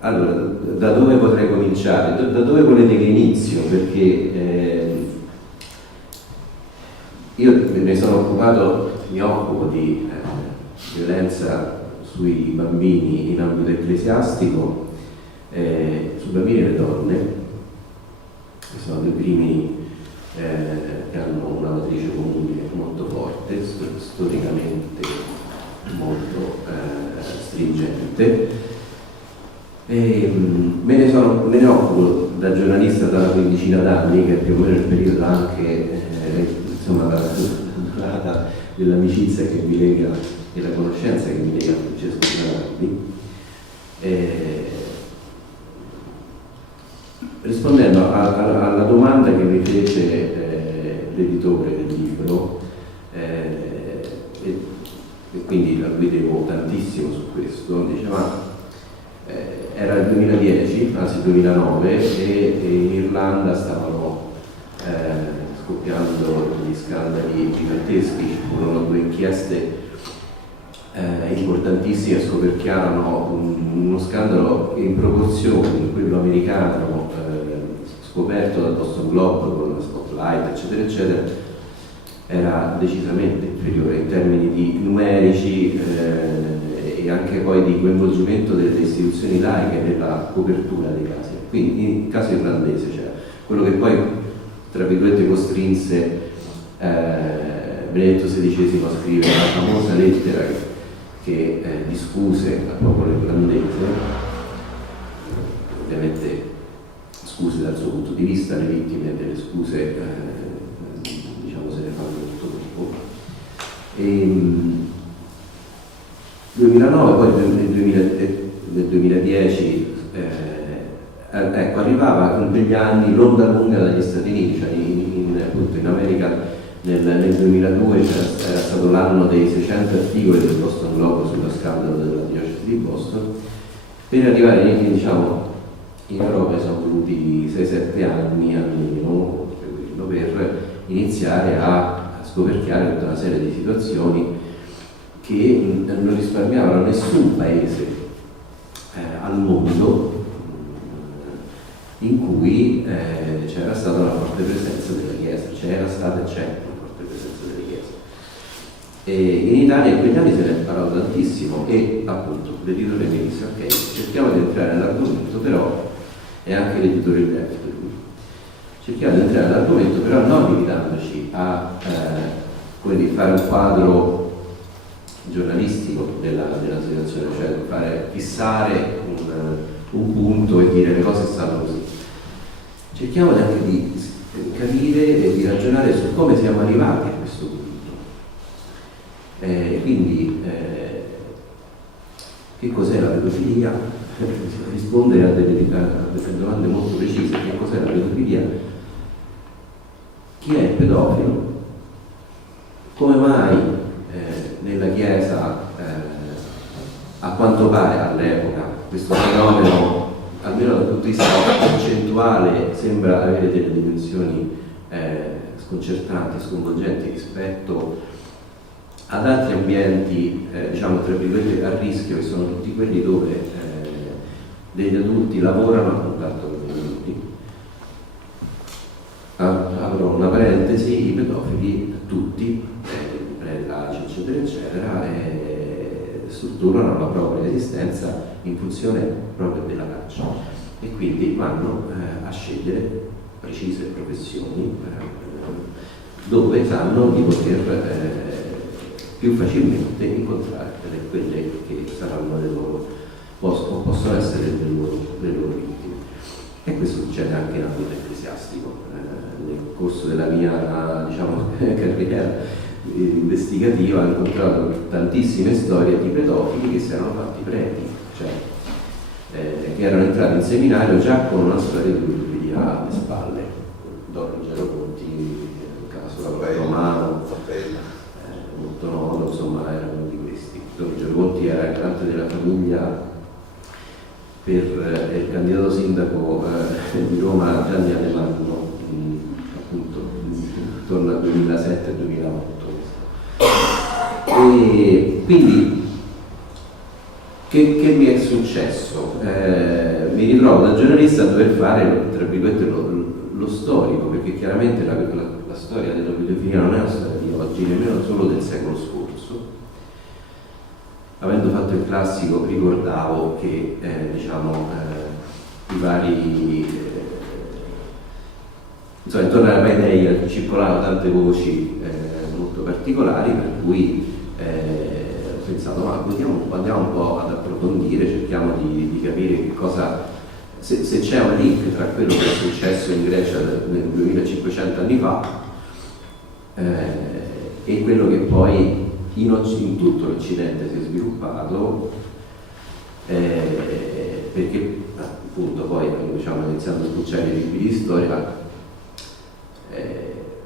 allora, da dove potrei cominciare? Da dove volete che inizio? Perché io ne sono occupato, mi occupo di violenza sui bambini in ambito ecclesiastico, sui bambini e le donne, che sono dei primi che hanno una matrice comune molto forte, storicamente molto stringente. Me ne occupo da giornalista da una quindicina d'anni, che è più o meno il periodo anche dell'amicizia che mi lega e la conoscenza che mi lega a Francesco Giovanardi. Rispondendo alla domanda che mi fece l'editore del libro, e quindi a lui devo tantissimo su questo, diceva era il 2010, anzi il 2009, e in Irlanda stavano scoppiando gli scandali giganteschi, ci furono 2 inchieste importantissime, scoperchiarono uno scandalo in proporzione di quello americano scoperto dal Boston Globe con la Spotlight, eccetera, eccetera, era decisamente inferiore in termini di numerici e anche poi di coinvolgimento delle istituzioni laiche nella copertura dei casi. Quindi in caso irlandese, cioè quello che poi tra virgolette costrinse Benedetto XVI a scrivere la famosa lettera che discuse al popolo irlandese, ovviamente scuse dal suo punto di vista, le vittime delle scuse diciamo se ne fanno di tutto tipo. 2009, poi nel 2010 ecco, arrivava in quegli anni l'onda lunga dagli Stati Uniti, cioè appunto in America nel 2002 era stato l'anno dei 600 articoli del Boston Globe sullo scandalo della diocesi di Boston. Per arrivare diciamo in Europa sono voluti 6-7 anni almeno per iniziare a scoperchiare tutta una serie di situazioni che non risparmiavano nessun paese al mondo in cui c'era stata una forte presenza della Chiesa, c'era stata e c'è una forte presenza della Chiesa. E in Italia in quegli anni se ne è parlato tantissimo e appunto l'editore mi disse ok, cerchiamo di entrare nell'argomento, però e anche l'editore left, cerchiamo di entrare nell'argomento però non limitandoci a fare un quadro giornalistico della situazione, cioè fissare un punto e dire le cose stanno così. Cerchiamo anche di capire e di ragionare su come siamo arrivati a questo punto. Quindi che cos'è la pedofilia? Rispondere a delle domande molto precise. Che cos'è la pedofilia? Chi è il pedofilo? Come mai nella Chiesa, a quanto pare all'epoca, questo fenomeno, almeno dal punto di vista concettuale, sembra avere delle dimensioni sconcertanti, sconvolgenti rispetto ad altri ambienti, diciamo tra virgolette a rischio, che sono tutti quelli dove degli adulti lavorano a contatto con gli adulti. Apro una parentesi, i pedofili tutti, laici eccetera eccetera, strutturano la propria esistenza in funzione proprio della caccia e quindi vanno a scegliere precise professioni dove sanno di poter più facilmente incontrare quelle che saranno le loro o possono essere le loro vittime. E questo succede anche in ambito ecclesiastico. Nel corso della mia carriera investigativa ho incontrato tantissime storie di pedofili che si erano fatti preti, cioè che erano entrati in seminario già con una storia di pedofilia alle spalle. Don Ruggero Conti, il caso romano, molto noto, insomma, era uno di questi. Don Ruggero Conti era il garante della famiglia per il candidato sindaco di Roma Gianni Alemanno, appunto intorno al 2007-2008. E quindi Che mi è successo? Mi ritrovo da giornalista a dover fare, tra virgolette, lo storico, perché chiaramente la storia della pedofilia non è una storia di oggi, nemmeno solo del secolo scorso. Avendo fatto il classico ricordavo che i vari insomma, intorno alla mia idea circolavano tante voci molto particolari, per cui ho pensato, ma andiamo un po' ad approfondire, cerchiamo di capire che cosa, se c'è un link tra quello che è successo in Grecia nel 2500 anni fa e quello che poi in tutto l'Occidente si è sviluppato, perché appunto poi iniziando a sbucciare i libri di storia,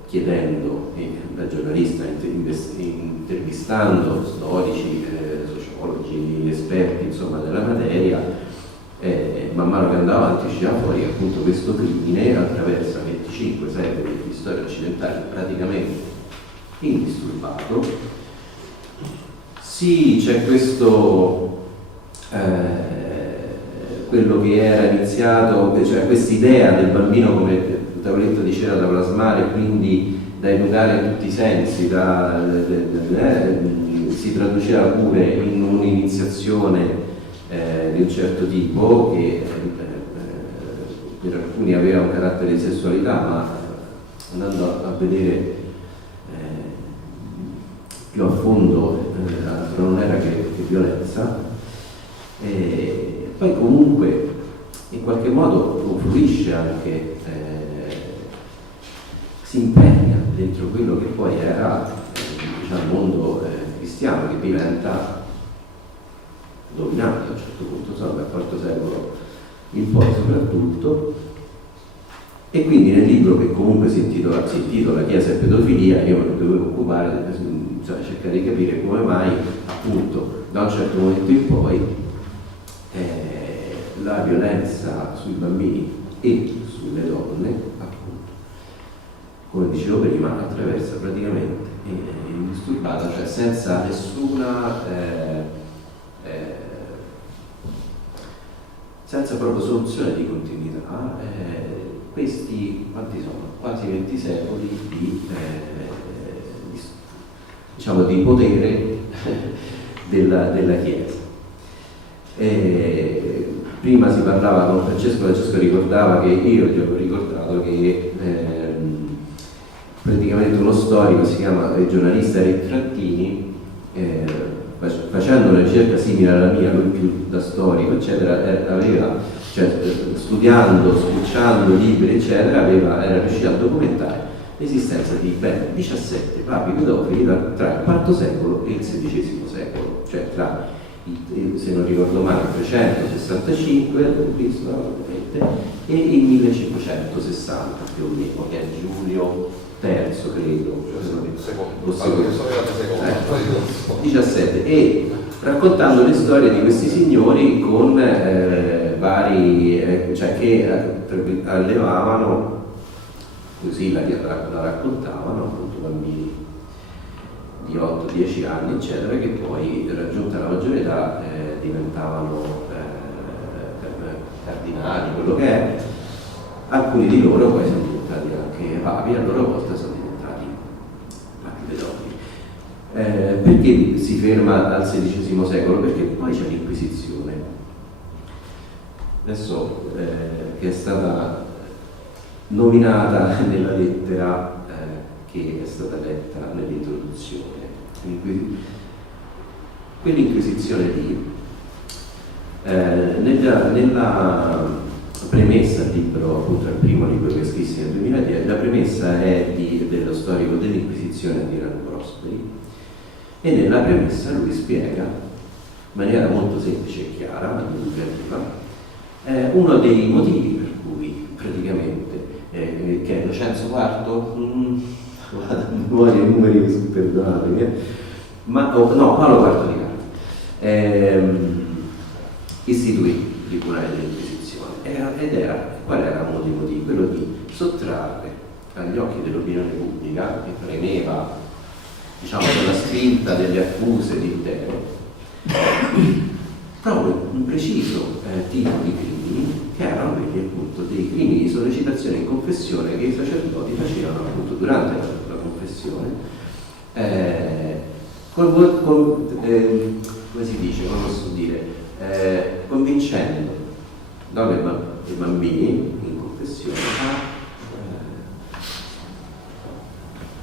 chiedendo da giornalista, intervistando storici, sociologi, esperti insomma della materia, man mano che andava avanti usciva fuori che appunto questo crimine attraversa 25 secoli di storia occidentale praticamente indisturbato. Sì, c'è questo quello che era iniziato, cioè quest'idea del bambino come tavoletto di cera da plasmare, quindi da educare in tutti i sensi, si traduceva pure in un'iniziazione di un certo tipo che per alcuni aveva un carattere di sessualità, ma andando a vedere più a fondo altro non era che violenza. Poi comunque in qualche modo confluisce anche, si impegna dentro quello che poi era il mondo cristiano, che diventa dominante a un certo punto, insomma, dal IV secolo in poi soprattutto. E quindi nel libro, che comunque si intitola Chiesa e pedofilia, io me ne dovevo occupare, cioè cercare di capire come mai appunto da un certo momento in poi la violenza sui bambini e sulle donne, appunto, come dicevo prima, attraversa praticamente indisturbata, cioè senza nessuna senza proprio soluzione di continuità, questi quanti sono? Quasi 20 secoli di potere della Chiesa. Prima si parlava con Francesco ricordava che io gli ho ricordato che praticamente uno storico, si chiama il giornalista Eric Frattini, facendo una ricerca simile alla mia, lui più da storico eccetera, studiando, sbucciando libri eccetera, era riuscito a documentare l'esistenza di ben 17 papi pedofili tra il IV secolo e il XVI secolo, cioè tra se non ricordo male, il 365 e il 1560 più o meno, che è Giulio III, credo, secondo. 17, e raccontando le storie di questi signori con vari, cioè che allevavano, così la raccontavano appunto bambini di 8-10 anni eccetera, che poi raggiunta la maggiore età diventavano cardinali, quello che è. Alcuni di loro poi sono diventati anche papi, a loro volta sono diventati papi pedofili. Perché si ferma al XVI secolo? Perché poi c'è l'Inquisizione, adesso che è stata nominata nella lettera che è stata letta nell'introduzione. Quell'inquisizione lì, nella premessa al libro, appunto al primo libro che scrissi nel 2010, la premessa è dello storico dell'Inquisizione Adriano Prosperi, e nella premessa lui spiega in maniera molto semplice e chiara, ma divulgativa, uno dei motivi per cui praticamente che è Innocenzo IV, vado a memoria i numeri, perdonatemi, ma Paolo IV di Carte, istituì il Tribunale dell'Inquisizione, ed era, qual era uno dei motivi? Quello di sottrarre agli occhi dell'opinione pubblica, che premeva quella spinta delle accuse di Tero, proprio un preciso tipo di crimini, che erano quelli appunto dei crimini di sollecitazione in confessione che i sacerdoti facevano appunto durante la confessione, come si dice, come posso dire, convincendo donne e bambini in confessione a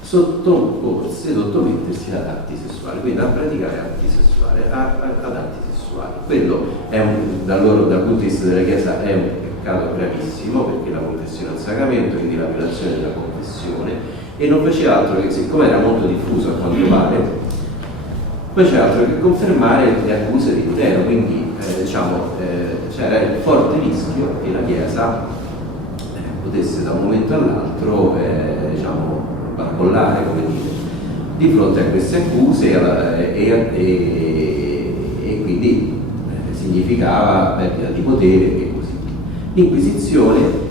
sottomettersi ad atti sessuali, quindi a praticare atti sessuali, ad atti sessuali. Quello è dal punto di vista della Chiesa è un peccato gravissimo, perché la confessione è un sacramento, quindi la violazione della confessione, e non faceva altro che, siccome era molto diffuso a quanto pare, non faceva altro che confermare le accuse di Lutero, quindi c'era il forte rischio che la Chiesa potesse da un momento all'altro barcollare, come dire, di fronte a queste accuse e quindi significava perdita di potere e così via. L'Inquisizione,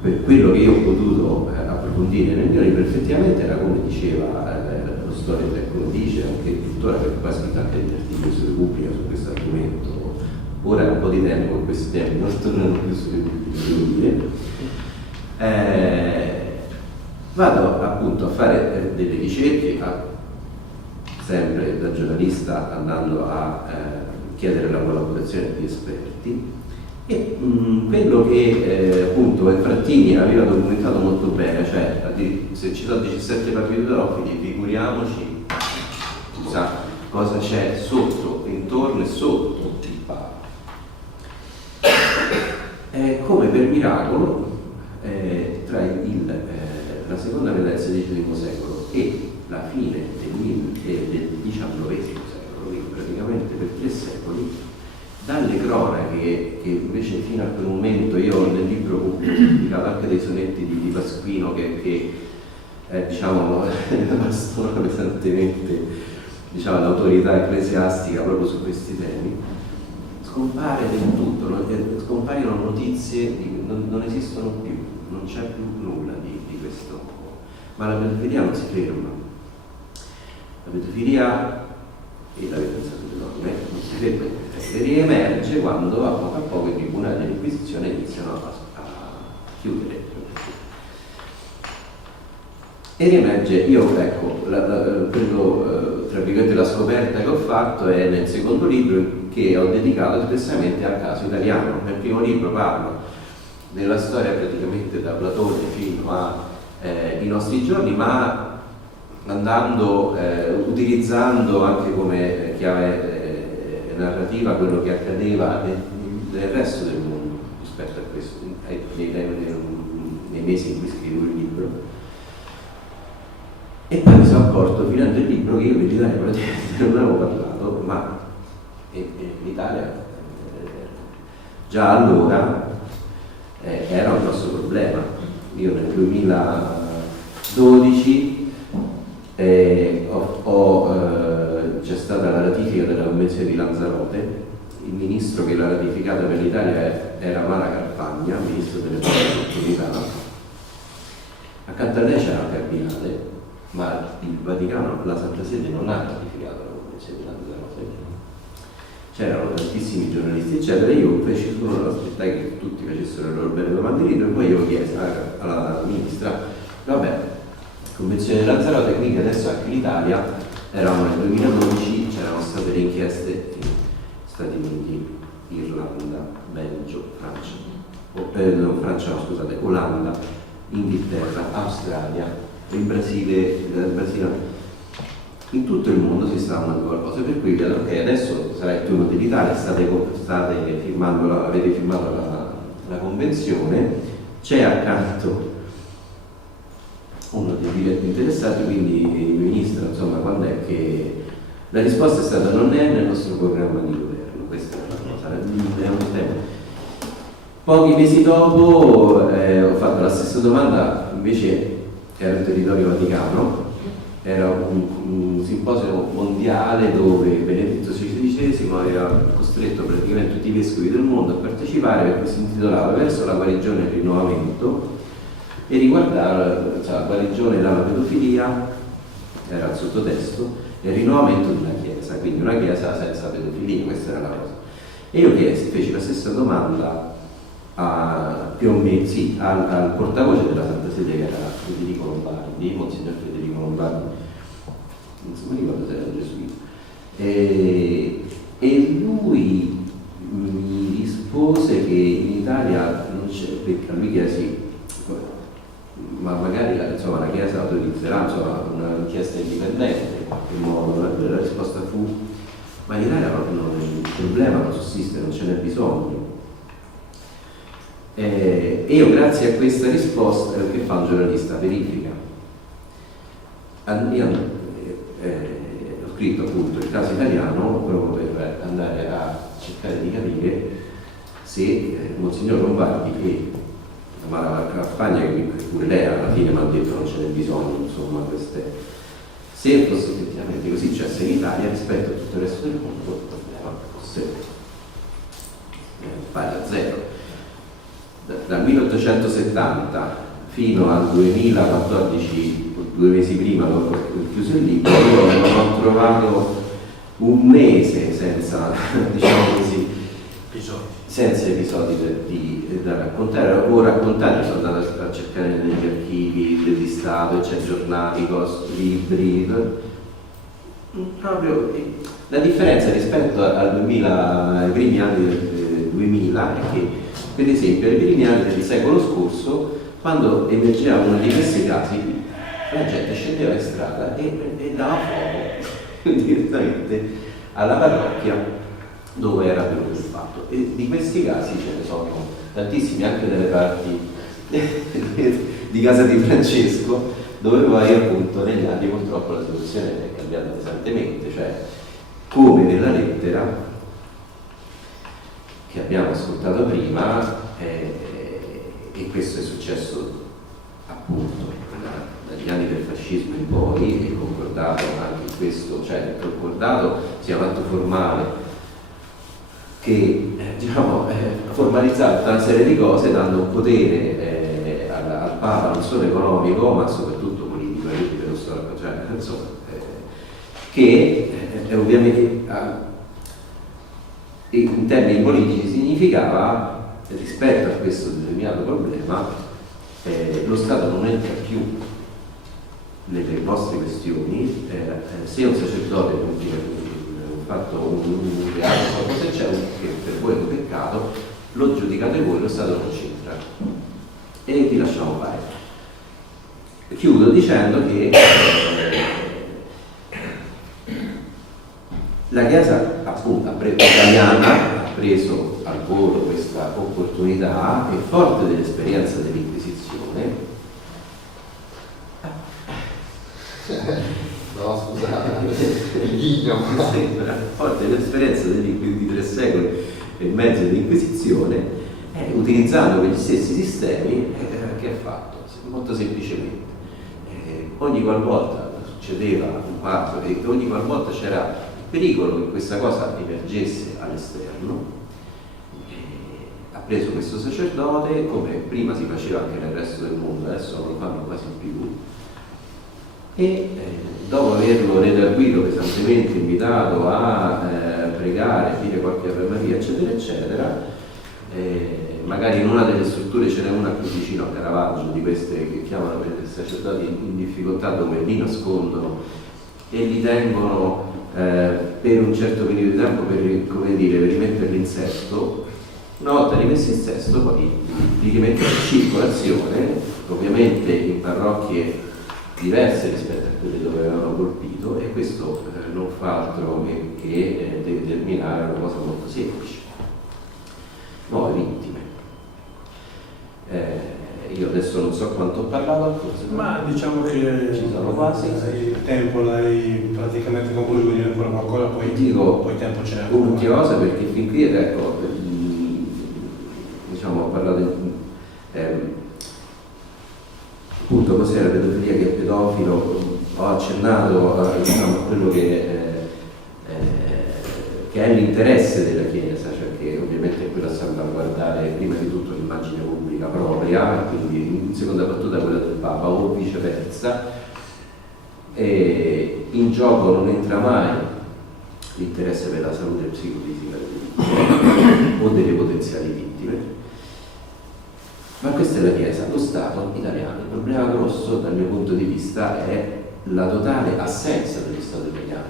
per quello che io ho potuto approfondire nel mio libro, effettivamente era come diceva lo storico che lo dice anche tuttora, perché poi ha scritto anche degli articoli su Repubblica su questo argomento. Ora è un po' di tempo con questi temi, non tornano più su Repubblica, devo dire. Vado appunto a fare delle ricerche, sempre da giornalista, andando a chiedere la collaborazione di esperti, e quello che appunto Frattini aveva documentato molto bene, cioè se ci sono 17 papi pedofili, figuriamoci cosa c'è sotto, intorno e sotto il Papa. Come per miracolo, tra la seconda metà del XVI secolo e la fine del XIX secolo, quindi praticamente per 3 secoli, dalle cronache, che invece fino a quel momento io nel libro ho pubblicato anche dei sonetti di Pasquino che bastano pesantemente l'autorità ecclesiastica proprio su questi temi, scompare del tutto, scompaiono notizie, non esistono più, non c'è più nulla di questo. Ma la pedofilia non si ferma. La pedofilia e la violenza sulle donne non si ferma, riemerge quando a poco i tribunali dell'Inquisizione iniziano a chiudere. E riemerge, tra virgolette, la scoperta che ho fatto è nel secondo libro, che ho dedicato espressamente al caso italiano. Nel primo libro parlo della storia praticamente da Platone fino ai nostri giorni, ma utilizzando anche come chiave narrativa quello che accadeva nel resto del mondo rispetto a questo, nei mesi in cui scrivo il libro. E poi mi sono accorto, finendo il libro, che io dell'Italia praticamente non avevo parlato, ma l'Italia già allora era un grosso problema. Io nel 2012 c'è stata la ratifica della Convenzione di Lanzarote. Il ministro che l'ha ratificata per l'Italia era Mara Carfagna, ministro delle pari opportunità. Accanto a lei c'era il cardinale, ma il Vaticano, la Santa Sede, non ha ratificato la Convenzione di Lanzarote. C'erano tantissimi giornalisti, eccetera. Io feci solo aspettare che tutti facessero le loro belle domande lì, e poi io ho chiesto alla ministra, vabbè, Convenzione di Lanzarote, quindi adesso anche l'Italia, eravamo nel 2012, c'erano state le inchieste in Stati Uniti, Irlanda, Belgio, Olanda, Inghilterra, Australia, il Brasile, in tutto il mondo si sta andando qualcosa, per cui vedo che adesso sarà il turno dell'Italia, avete firmato la convenzione, c'è accanto uno dei diretti interessati, quindi il ministro, insomma, quando è che la risposta è stata: non è nel nostro programma di governo, questa è la cosa, è un tema. Pochi mesi dopo ho fatto la stessa domanda, invece era il territorio vaticano, era un simposio mondiale dove Benedetto XVI aveva costretto praticamente tutti i vescovi del mondo a partecipare, perché si intitolava Verso la guarigione e il rinnovamento, e riguardava la guarigione dalla pedofilia, era il sottotesto, e il rinnovamento della Chiesa, quindi una chiesa senza pedofilia, questa era la cosa. E io feci la stessa domanda più o meno, sì, al portavoce della Santa Sede, che era Federico Lombardi, Monsignor Federico Lombardi, non so, mi ricordo se era gesuita, e lui mi rispose che in Italia non c'è, perché a lui chiesi, ma magari insomma, la Chiesa autorizzerà un'inchiesta indipendente in qualche modo. La risposta fu: ma in Italia il problema non sussiste, non ce n'è bisogno. E io, grazie a questa risposta, che fa un giornalista, verifica. Io ho scritto appunto il caso italiano proprio per andare a cercare di capire se Monsignor Lombardi e la campagna, che pure lei alla fine mi ha detto non ce n'è bisogno, insomma, se fosse effettivamente così, cioè se in Italia rispetto a tutto il resto del mondo il problema fosse pari a zero. Dal 1870 fino al 2014, 2 mesi prima ho chiuso il libro, io non ho trovato un mese senza, diciamo così, senza episodi da raccontare o raccontati. Sono andato a cercare negli archivi degli Stato, c'è giornali, libri, proprio la differenza rispetto ai primi anni del 2000 è che, per esempio, ai primi anni del secolo scorso, quando emergeva uno di questi casi, la gente scendeva in strada e dava fuoco direttamente alla parrocchia dove era avvenuto il fatto. E di questi casi ce ne sono tantissimi anche dalle parti di casa di Francesco, dove poi appunto negli anni purtroppo la situazione è cambiata pesantemente, cioè come nella lettera che abbiamo ascoltato prima, e questo è successo appunto dagli anni del fascismo in poi, e concordato anche questo, cioè il concordato sia un atto formale che formalizzava tutta una serie di cose, dando un potere al Papa non solo economico ma soprattutto politico, cioè, insomma, che ovviamente in termini politici significava, rispetto a questo determinato problema, lo Stato non entra più nelle vostre questioni. Se un sacerdote ha fatto un reato, qualcosa c'è che per voi è un peccato, lo giudicate voi, lo Stato non c'entra e vi lasciamo fare. Chiudo dicendo che la Chiesa appunto italiana ha preso al volo questa opportunità e, forte dell'esperienza dell'Inquisizione, no, scusate, il ghigno. Forte dell'esperienza di 3 secoli e mezzo di Inquisizione, utilizzando quegli stessi sistemi, che ha fatto? Molto semplicemente, ogni qualvolta succedeva un fatto e ogni qualvolta c'era il pericolo che questa cosa emergesse all'esterno, ha preso questo sacerdote, come prima si faceva anche nel resto del mondo, adesso non lo fanno quasi più, e dopo averlo redarguito, pesantemente invitato a pregare, a dire qualche Ave Maria, eccetera eccetera, magari in una delle strutture ce n'è una qui vicino a Caravaggio, di queste che chiamano sacerdoti in difficoltà, dove li nascondono e li tengono per un certo periodo di tempo per rimetterli in sesto. Una volta rimessi in sesto poi li rimettono in circolazione, ovviamente in parrocchie diverse rispetto a quelle dove avevano colpito, e questo non fa altro che determinare una cosa molto semplice: nuove vittime. Io adesso non so quanto ho parlato, forse ma diciamo che ci sono quasi. Il tempo l'hai praticamente concluso, quindi ancora qualcosa, poi tempo ce n'è. Un'ultima cosa, perché fin qui ecco, diciamo, ho parlato appunto cos'è la pedofilia, che è pedofilo, ho accennato a quello che è l'interesse della Chiesa, cioè che ovviamente è quello a salvaguardare prima di tutto l'immagine pubblica propria, quindi in seconda battuta quella del Papa o viceversa. In gioco non entra mai l'interesse per la salute psicofisica o delle potenziali vittime. Ma questa è la Chiesa. Lo Stato italiano, il problema grosso dal mio punto di vista è la totale assenza dello Stato italiano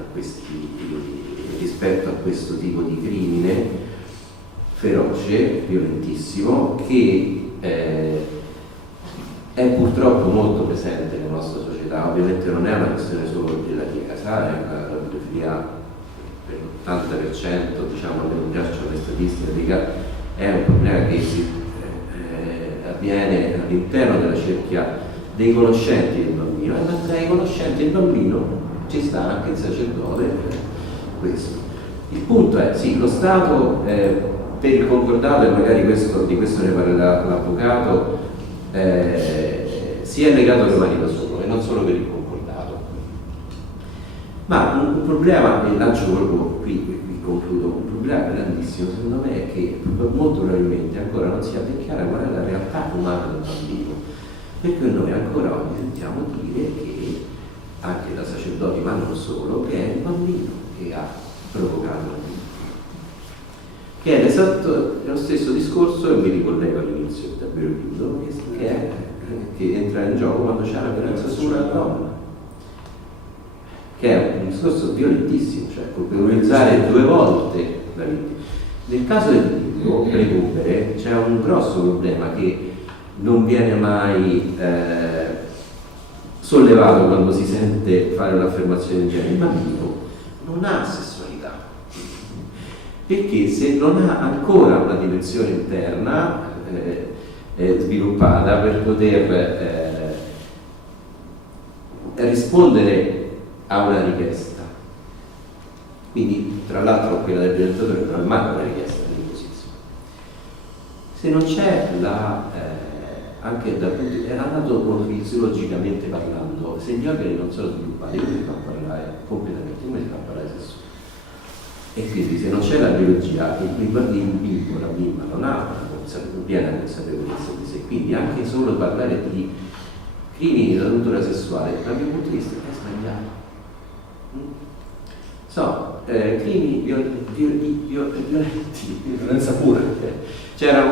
rispetto a questo tipo di crimine feroce, violentissimo, che è purtroppo molto presente nella nostra società. Ovviamente non è una questione solo della Chiesa, è la pedofilia per l'80%, diciamo, non piacciono le statistiche, è un problema che avviene all'interno della cerchia dei conoscenti del bambino, e tra i conoscenti del bambino ci sta anche il sacerdote. Questo. Il punto è, sì, lo Stato per il concordato, e magari di questo ne parlerà l'avvocato, si è legato alle mani da solo, e non solo per il concordato. Ma un problema, e lancio proprio qui concludo, un problema grandissimo secondo me è che molto probabilmente ancora non si ha ben chiara qual è la realtà umana del bambino, perché noi ancora oggi sentiamo dire che, anche da sacerdoti ma non solo, che è il bambino che ha provocato la vita, che è lo stesso discorso, e mi ricollego all'inizio, davvero chiudo, che entra in gioco quando c'è la violenza su una donna, che è un discorso violentissimo, cioè colpevolizzare 2 volte la vittima. Nel caso del video recupere c'è un grosso problema che non viene mai sollevato quando si sente fare un'affermazione del genere. Il bambino non ha sessualità, perché se non ha ancora una dimensione interna sviluppata per poter rispondere a una richiesta. Quindi, tra l'altro, quella del genitore non è mai una richiesta di imposizione. Se non c'è anche dal punto di vista, andato fisiologicamente parlando, se gli organi non sono sviluppati, come si fa a parlare completamente, come si fa a parlare sessuale? E quindi se non c'è la biologia, il bimbo, la bimba non ha una piena consapevolezza di sé, quindi anche solo parlare di crimini della natura sessuale dal mio punto di vista è sbagliato. Crimini violenti, Violenza pura. c'era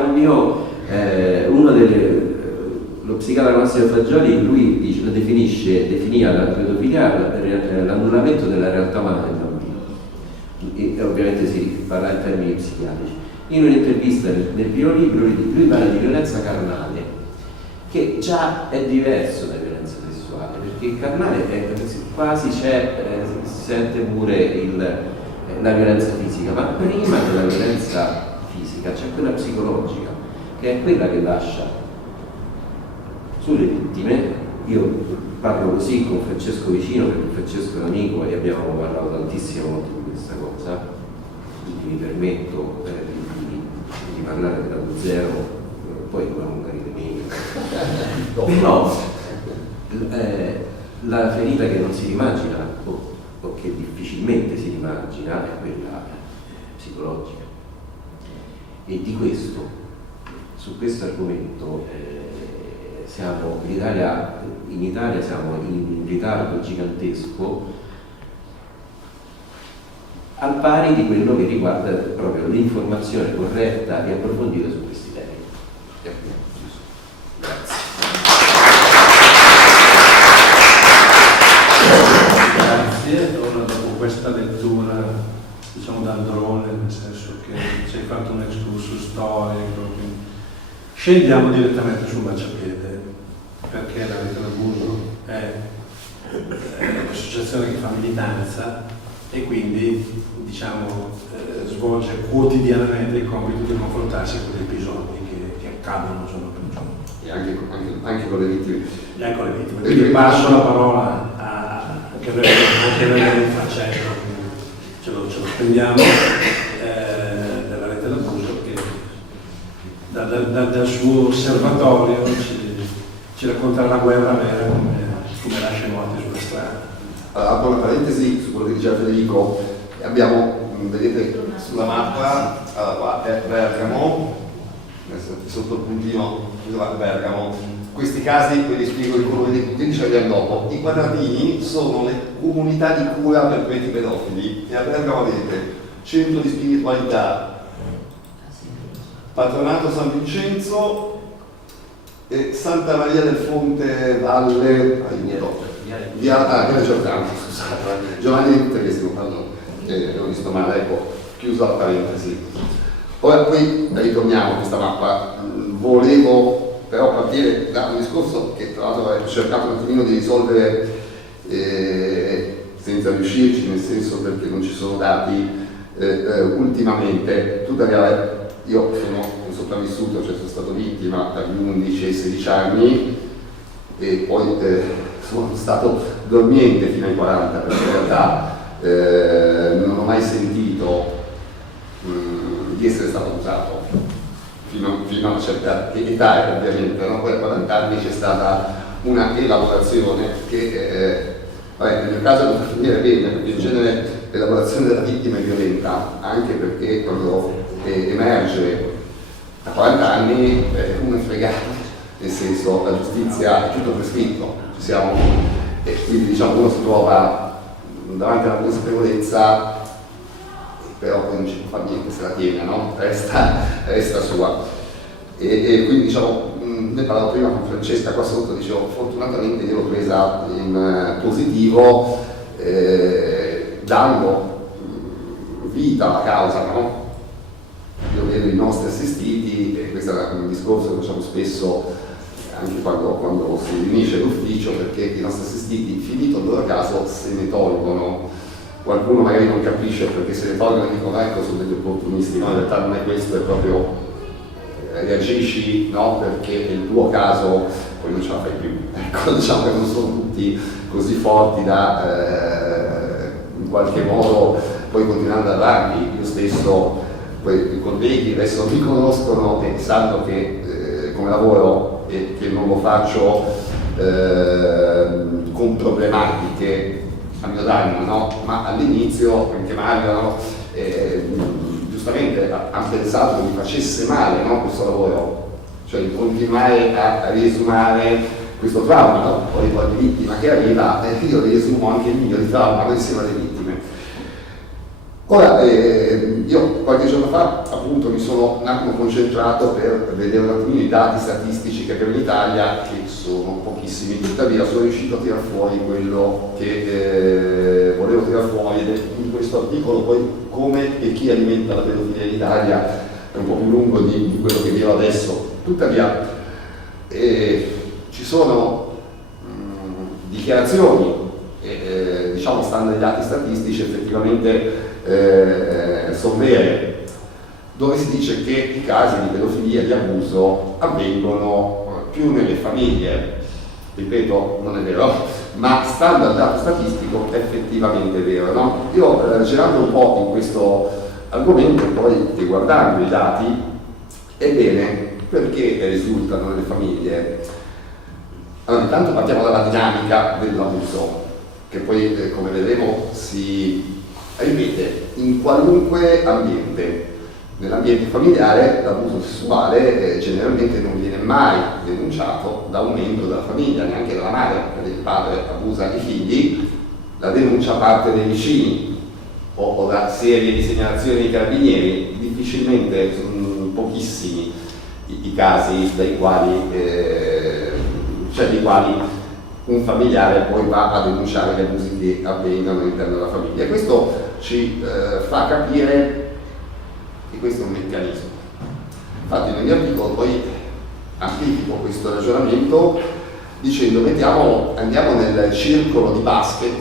lo psichiatra Massimo Fagioli, lui definiva la pedofilia l'annullamento della realtà umana del bambino, e ovviamente si parla in termini psichiatrici. In un'intervista nel primo libro lui parla di violenza carnale, che già è diverso da violenza sessuale, perché il carnale quasi si sente pure la violenza fisica, ma prima della violenza fisica c'è quella psicologica, che è quella che lascia sulle vittime. Io parlo così con Francesco vicino, perché Francesco è un amico e abbiamo parlato tantissimo di questa cosa, quindi mi permetto di parlare da zero, poi magari però la ferita che non si rimagina o che difficilmente si rimagina è quella psicologica, e di questo, su questo argomento in Italia siamo in ritardo gigantesco, al pari di quello che riguarda proprio l'informazione corretta e approfondita su questi temi. Grazie. Ora, dopo questa lettura, diciamo dal drone, nel senso che ci hai fatto un excursus storico, quindi scendiamo direttamente sul marciapiede, perché la Rete d'Abuso è un'associazione che fa militanza e quindi, diciamo, svolge quotidianamente il compito di confrontarsi con gli episodi che accadono giorno per giorno. E anche con le vittime. E anche con le vittime. Quindi passo la parola anche noi in Francesco, ce lo spendiamo, della Rete d'Abuso, che dal suo osservatorio ci racconterà la guerra vera, come lascia i morti sulla strada. Apro una parentesi su quello che diceva Federico. Abbiamo, vedete sulla mappa, qua è Bergamo, sotto il puntino Bergamo, questi casi, ve li spiego i colori dei ce li abbiamo dopo. I quadratini sono le comunità di cura per preti pedofili e a Bergamo avete centro di spiritualità, patronato San Vincenzo e Santa Maria del Fonte Valle via Giordano, scusate, Giovanni XXIII, pardon, ho visto male, ecco, chiuso la parentesi. Ora qui ritorniamo a questa mappa, volevo però partire da un discorso che tra l'altro ho cercato un attimino di risolvere senza riuscirci, nel senso perché non ci sono dati ultimamente, tuttavia io sono un sopravvissuto, cioè sono stato vittima dagli 11 ai 16 anni e poi sono stato dormiente fino ai 40, perché in realtà non ho mai sentito di essere stato abusato fino a una certa età, ovviamente, no? Poi a 40 anni c'è stata una elaborazione che nel mio caso non fa finire bene, perché in genere l'elaborazione della vittima è violenta, anche perché quando emerge a 40 anni uno è fregato, nel senso la giustizia è tutto prescritto, ci siamo, e quindi diciamo uno si trova davanti alla consapevolezza, però poi non ci può fare niente se la tiene, no? Resta sua. E quindi diciamo, ne parlavo prima con Francesca qua sotto, dicevo, fortunatamente io l'ho presa in positivo, dando vita alla causa, no? Io vedo i nostri assistiti, e questo è un discorso che facciamo spesso anche quando si riunisce l'ufficio, perché i nostri assistiti, finito il loro caso, se ne tolgono. Qualcuno magari non capisce perché se ne tolgono e dicono ecco sono degli opportunisti, no, in realtà non è questo, è proprio reagisci, no, perché nel tuo caso poi non ce la fai più, ecco, diciamo che non sono tutti così forti da in qualche modo poi continuare ad avanti. Io stesso, poi i colleghi adesso mi conoscono e sanno che come lavoro e che non lo faccio con problematiche a mio danno, no? Ma all'inizio anche Mario, no? Giustamente ha pensato che mi facesse male, no? Questo lavoro, cioè di continuare a riesumare questo trauma, no? Poi di vittima che arriva, io riesumo anche il mio di trauma insieme alle vittime. Ora, io qualche giorno fa appunto mi sono un attimo concentrato per vedere un attimino i dati statistici che abbiamo in Italia, che sono pochissimi, tuttavia sono riuscito a tirar fuori quello che volevo tirar fuori, ed è in questo articolo poi come e chi alimenta la pedofilia in Italia, è un po' più lungo di quello che dirò adesso, tuttavia ci sono dichiarazioni, diciamo stando ai dati statistici effettivamente sono vere, dove si dice che i casi di pedofilia, di abuso avvengono più nelle famiglie. Ripeto, non è vero, ma stando al dato statistico effettivamente è vero, no? Io girando un po' in questo argomento e poi guardando i dati, ebbene, perché risultano nelle famiglie? Allora, intanto partiamo dalla dinamica dell'abuso, che poi come vedremo si ripete in qualunque ambiente. Nell'ambiente familiare l'abuso sessuale generalmente non viene mai denunciato da un membro della famiglia, neanche dalla madre, perché il padre abusa i figli, la denuncia parte dai vicini o da serie di segnalazioni dei carabinieri. Difficilmente, sono pochissimi i casi dai quali un familiare poi va a denunciare gli abusi che avvengono all'interno della famiglia. E questo ci fa capire che questo è un meccanismo. Infatti nel mio articolo poi amplifico questo ragionamento dicendo andiamo nel circolo di basket,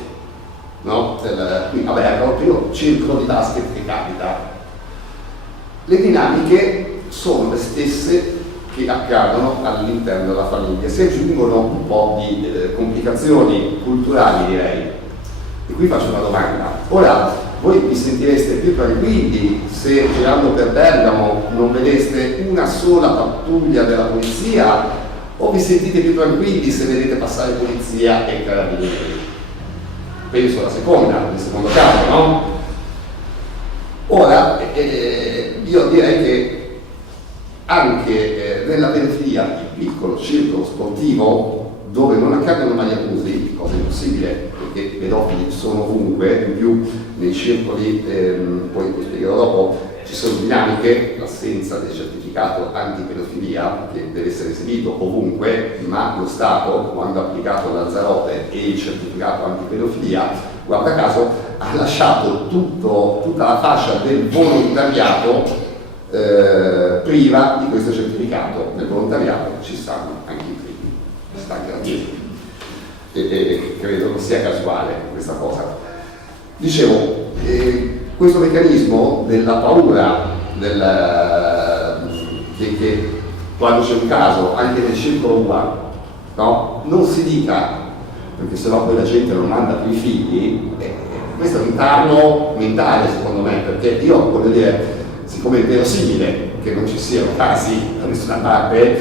no? Qui a Bergamo, il primo circolo di basket che capita. Le dinamiche sono le stesse che accadono all'interno della famiglia, si aggiungono un po' di complicazioni culturali, direi. E qui faccio una domanda. Ora, voi vi sentireste più tranquilli se girando per Bergamo non vedeste una sola pattuglia della polizia, o vi sentite più tranquilli se vedete passare polizia e carabinieri? Penso alla seconda, nel secondo caso, no? Ora, io direi che anche nella pedofilia piccolo circolo sportivo dove non accadono mai abusi, cosa impossibile perché i pedofili sono ovunque, in più nei circoli, poi vi spiegherò dopo, ci sono dinamiche, l'assenza del certificato antipedofilia che deve essere esibito ovunque, ma lo Stato, quando ha applicato Lanzarote e il certificato antipedofilia, guarda caso, ha lasciato tutta la fascia del volontariato priva di questo certificato. Nel volontariato ci stanno anche i figli, ci sta anche la Chiesa, e credo non sia casuale questa cosa. Dicevo, questo meccanismo della paura che quando c'è un caso anche nel circolo umano, no? Non si dica, perché sennò poi la gente non manda più i figli, questo è un tarlo mentale secondo me, perché io voglio dire, siccome è verosimile che non ci siano casi da nessuna parte,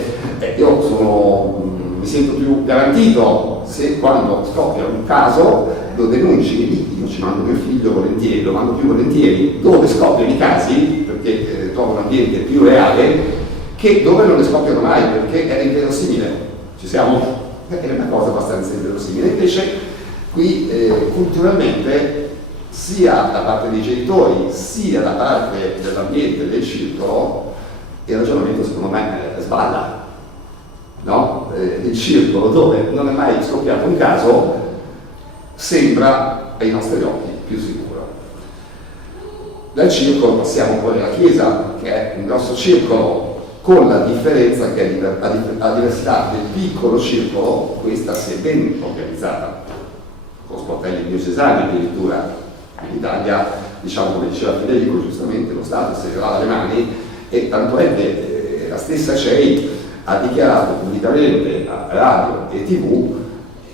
io mi sento più garantito se quando scoppia un caso lo denunci. Io ci mando mio figlio volentieri, lo mando più volentieri dove scoppiano i casi, perché trovo un ambiente più reale, che dove non ne scoppiano mai, perché è inverosimile. Ci siamo? È una cosa abbastanza inverosimile. Invece qui culturalmente, sia da parte dei genitori, sia da parte dell'ambiente del circolo, il ragionamento secondo me sballa. No? Il circolo dove non è mai scoppiato un caso sembra ai nostri occhi più sicuro. Dal circolo passiamo poi alla Chiesa, che è un grosso circolo, con la differenza che a diversità del piccolo circolo, questa si è ben organizzata, con sportelli diocesani addirittura. In Italia, diciamo, come diceva Federico giustamente, lo Stato si lava le mani, e tanto è che la stessa CEI ha dichiarato pubblicamente a radio e TV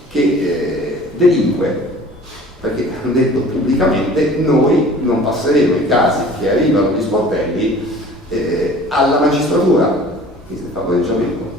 che delinque, perché hanno detto pubblicamente: noi non passeremo i casi che arrivano agli sportelli alla magistratura, quindi favoreggiamento,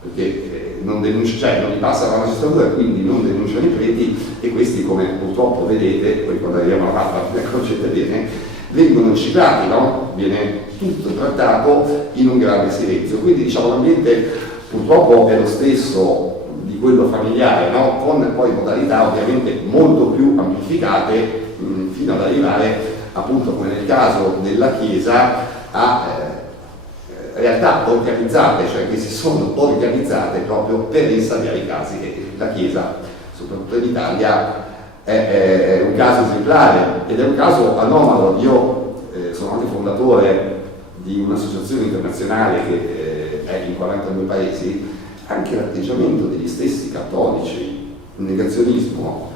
perché non li passa alla magistratura, quindi non denunciano i preti, e questi, come purtroppo vedete, poi quando arriviamo alla mappa vi accorgete bene, vengono ciclati, no? Viene tutto trattato in un grande silenzio. Quindi diciamo l'ambiente purtroppo è lo stesso di quello familiare, no? Con poi modalità ovviamente molto più amplificate, fino ad arrivare appunto, come nel caso della Chiesa, a realtà organizzate, cioè che si sono organizzate proprio per insabbiare i casi. E la Chiesa, soprattutto in Italia, è un caso esemplare ed è un caso anomalo. Io sono anche fondatore di un'associazione internazionale che è in 42 paesi. Anche l'atteggiamento degli stessi cattolici, il negazionismo,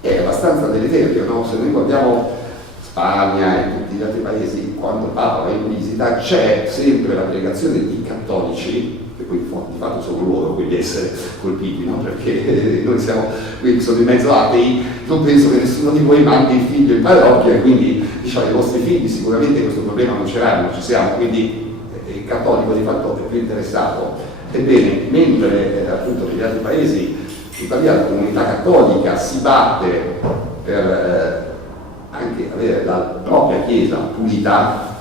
è abbastanza deleterio, no? Se noi guardiamo Spagna e tutti gli altri paesi, quando il Papa va in visita c'è sempre la delegazione di cattolici, che poi di fatto sono loro quelli a essere colpiti, no? Perché noi siamo qui, sono in mezzo atei, non penso che nessuno di voi mandi il figlio in parrocchia, e quindi diciamo i vostri figli sicuramente questo problema non ce l'hanno, ci siamo, quindi il cattolico di fatto è più interessato. Ebbene, mentre appunto negli altri paesi tuttavia la comunità cattolica si batte per anche avere la propria chiesa pulita,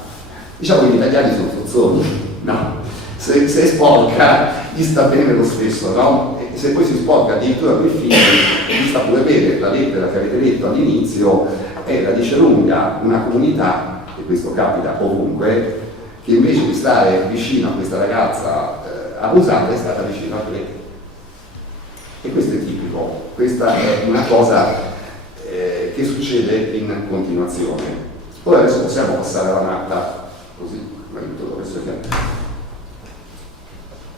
diciamo che gli italiani sono forzoni, no? Se è sporca gli sta bene lo stesso, no? E se poi si sporca addirittura quei figli gli sta pure bene. La lettera che avete letto all'inizio la dice lunga, una comunità, e questo capita ovunque, che invece di stare vicino a questa ragazza abusata è stata vicino al prete. E questo è tipico, questa è una cosa che succede in continuazione. Ora adesso possiamo passare alla mappa, così,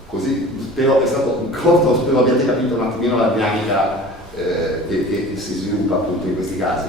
così spero è stato un corto, spero abbiate capito un attimino la dinamica che si sviluppa appunto in questi casi.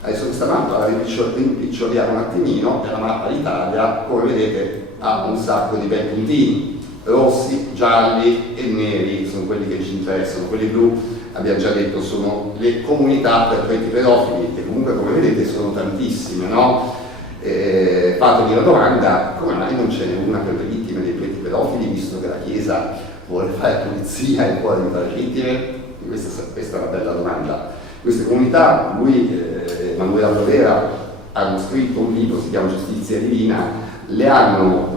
Adesso questa mappa la rimpiccioliamo un attimino, è la mappa d'Italia, come vedete ha un sacco di bei puntini, rossi, gialli e neri sono quelli che ci interessano, quelli blu abbiamo già detto sono le comunità per preti pedofili, e comunque come vedete sono tantissime, no? Fatevi la domanda: come mai non ce n'è una per le vittime dei preti pedofili, visto che la Chiesa vuole fare pulizia e vuole aiutare le vittime? Questa è una bella domanda. Queste comunità, lui Emanuele Aldovera hanno scritto un libro, si chiama Giustizia Divina, le hanno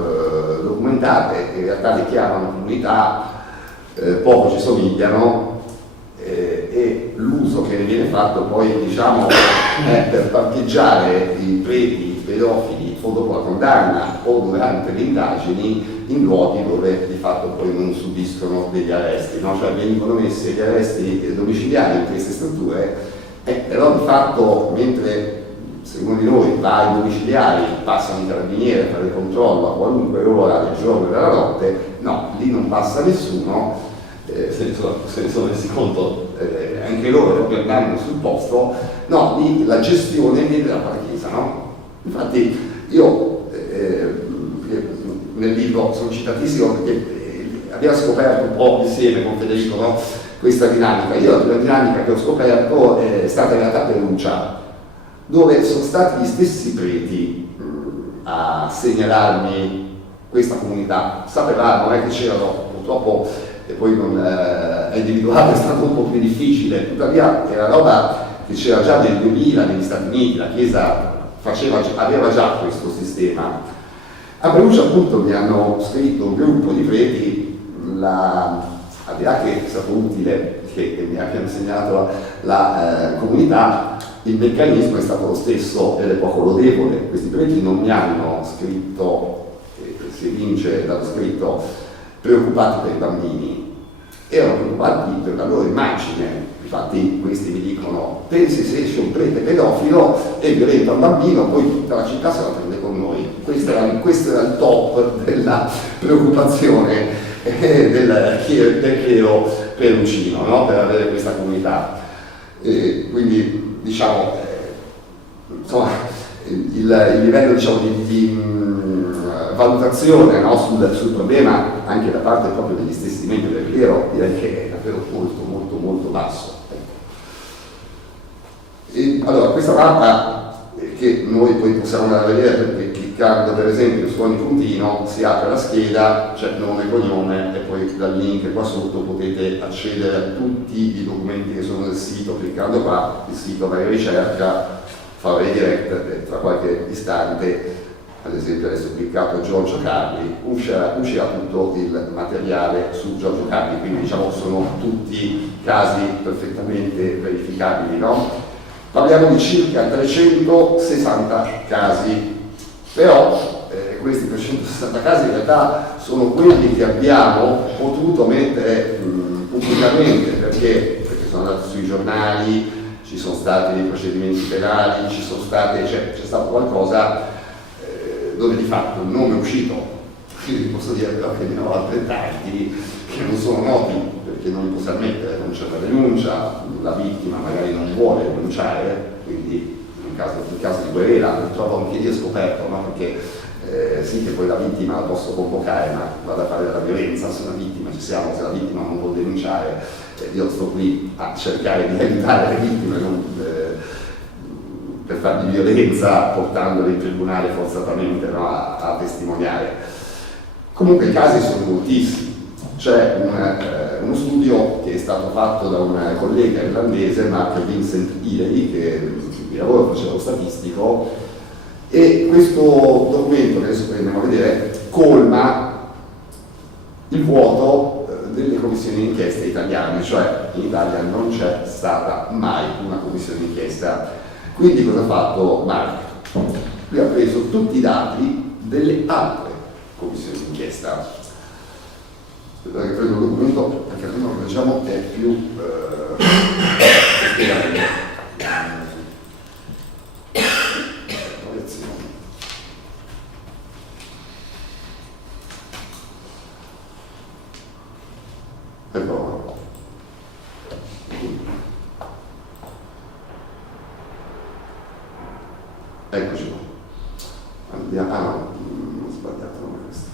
documentate, in realtà le chiamano comunità, poco ci somigliano, e l'uso che ne viene fatto poi, diciamo, è per parcheggiare i preti pedofili o dopo la condanna o durante le indagini in luoghi dove di fatto poi non subiscono degli arresti, no? Cioè vengono messi gli arresti domiciliari in queste strutture, però di fatto mentre se uno di noi va ai domiciliari, passano i carabinieri a fare il controllo a qualunque ora del giorno e della notte, no, lì non passa nessuno, se ne sono messi conto anche loro proprio andando sul posto, no, lì la gestione viene dalla Chiesa, no? Infatti io nel libro sono citatissimo perché abbiamo scoperto un po' insieme con Federico, no? Questa dinamica. Io la prima dinamica che ho scoperto è stata in realtà a Perugia, dove sono stati gli stessi preti a segnalarmi questa comunità. Sapevamo che c'erano, purtroppo e poi non individuato è stato un po' più difficile, tuttavia era roba che c'era già nel 2000 negli Stati Uniti, la Chiesa aveva già questo sistema. A Perugia appunto mi hanno scritto un gruppo di preti, al di là che è stato utile che mi abbiano insegnato la comunità, il meccanismo è stato lo stesso ed è poco lodevole. Questi preti non mi hanno scritto, si evince dallo scritto, preoccupati per i bambini, erano preoccupati per la loro immagine. Infatti questi mi dicono: pensi se esce un prete pedofilo e violenta un bambino, poi tutta la città se la prende con noi. Questo era il top della preoccupazione del clero peruncino, no? Per avere questa comunità. Quindi diciamo, insomma, il livello, diciamo, di valutazione, no? sul problema anche da parte proprio degli stessi membri del clero, direi che è davvero molto basso. E allora, questa mappa che noi poi possiamo andare a vedere, perché cliccando per esempio su ogni puntino si apre la scheda, c'è nome e cognome, e poi dal link qua sotto potete accedere a tutti i documenti che sono nel sito. Cliccando qua, il sito va in ricerca, fa redirect, e tra qualche istante, ad esempio adesso ho cliccato Giorgio Carli, uscirà tutto il materiale su Giorgio Carli, quindi diciamo sono tutti casi perfettamente verificabili, no? Parliamo di circa 360 casi, però questi 360 casi in realtà sono quelli che abbiamo potuto mettere pubblicamente, perché sono andati sui giornali, ci sono stati dei procedimenti penali, c'è stato qualcosa dove di fatto il nome è uscito, quindi posso dire però che ne ho altrettanti che non sono noti perché non li posso ammettere, non c'è una denuncia, la vittima magari non vuole denunciare, quindi in caso di querela purtroppo anche lì è scoperto, no? Perché sì che poi la vittima la posso convocare, ma vado a fare della violenza, se una vittima ci siamo, se la vittima non vuole denunciare, io sto qui a cercare di aiutare le vittime, non per fargli violenza portandole in tribunale forzatamente, no? a testimoniare. Comunque i casi sono moltissimi. C'è uno studio che è stato fatto da un collega irlandese, Mark Vincent Ely, che di lavoro faceva lo statistico, e questo documento che adesso andiamo a vedere colma il vuoto delle commissioni di inchiesta italiane, cioè in Italia non c'è stata mai una commissione di inchiesta. Quindi cosa ha fatto Mark? Lui ha preso tutti i dati delle altre commissioni di inchiesta. Aspettate che prendo il documento perché prima lo leggiamo è più spiegabile. Eccolo. Eccoci qua. Andiamo. Ah no, ho sbagliato, non è questo.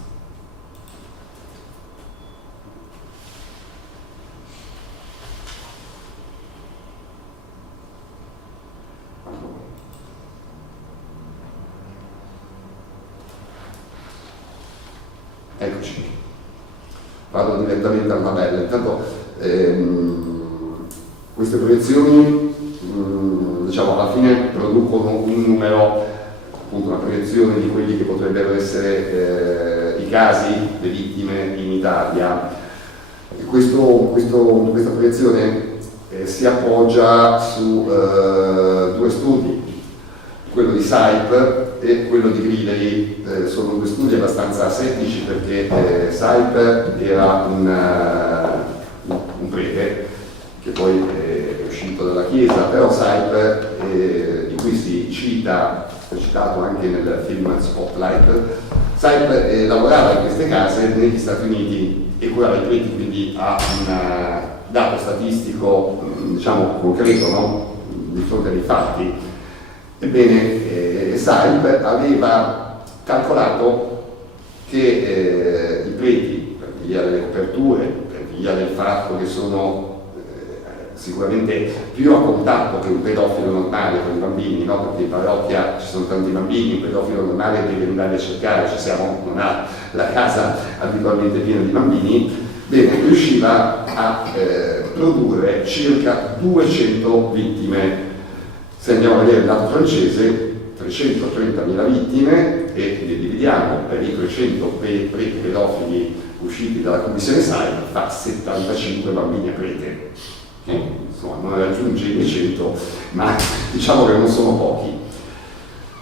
Eccoci. Vado direttamente alla tabella. Intanto queste proiezioni diciamo alla fine producono un numero appunto una proiezione di quelli che potrebbero essere i casi, le vittime in Italia. E questa proiezione si appoggia su due studi, quello di Saip e quello di Gridley. Sono due studi abbastanza semplici perché Saip era un prete che poi è uscito dalla Chiesa, però Saip, di cui si cita, è citato anche nel film Spotlight, Saip lavorava in queste case negli Stati Uniti e curava i preti, quindi ha un dato statistico diciamo concreto, no? Di fronte ai fatti. Ebbene, Saip aveva calcolato che i preti, per via delle coperture, per via del fatto che sono sicuramente più a contatto che un pedofilo normale con i bambini, no? Perché in parrocchia ci sono tanti bambini, un pedofilo normale deve andare a cercare, non ha la casa abitualmente piena di bambini. Bene, riusciva a produrre circa 200 vittime. Se andiamo a vedere il dato francese, 330.000 vittime, e le dividiamo per i 300 preti pedofili usciti dalla commissione Saip, fa 75 bambini a prete. Insomma, non raggiunge i 200, ma diciamo che non sono pochi.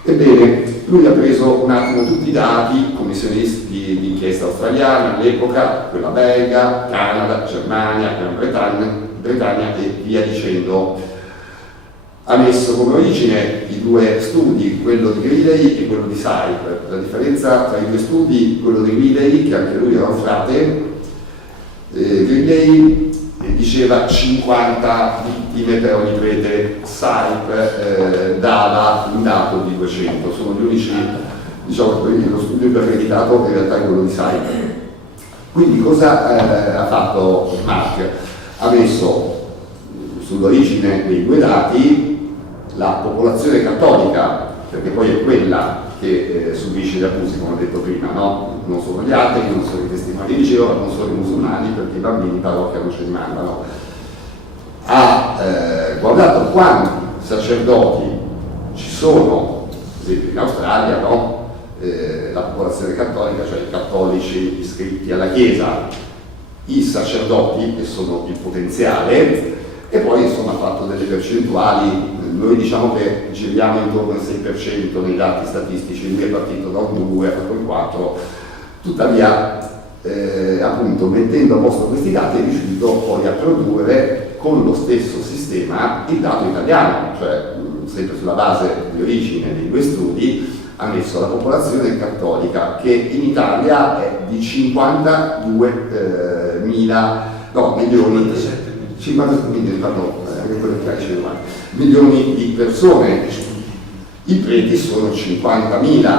Ebbene, lui ha preso un attimo tutti i dati, commissionisti di inchiesta australiana all'epoca, quella belga, Canada, Germania, Gran Bretagna e via dicendo. Ha messo come origine i due studi, quello di Gridley e quello di Saip. La differenza tra i due studi, quello di Gridley, che anche lui era un frate, Gridley diceva 50 vittime per ogni prete, Saip dava un dato di 200, sono gli unici, diciamo, lo studio più accreditato in realtà è quello di Saip. Quindi cosa ha fatto Mark? Ha messo sull'origine dei due dati la popolazione cattolica, perché poi è quella che subisce gli abusi, come ho detto prima, no? Non sono gli atei, non sono i testimoni di Geova, non sono i musulmani, perché i bambini in parrocchia non ce li mandano. Ha guardato quanti sacerdoti ci sono, ad esempio in Australia, no? La popolazione cattolica, cioè i cattolici iscritti alla Chiesa, i sacerdoti, che sono il potenziale, e poi insomma ha fatto delle percentuali. Noi diciamo che giriamo intorno al 6% nei dati statistici, lui è partito da un 2, ha fatto il 4, tuttavia appunto mettendo a posto questi dati è riuscito poi a produrre con lo stesso sistema il dato italiano, cioè sempre sulla base di origine dei due studi ha messo la popolazione cattolica che in Italia è di 52 milioni, 57 milioni, pardon, milioni di persone. I preti sono 50.000.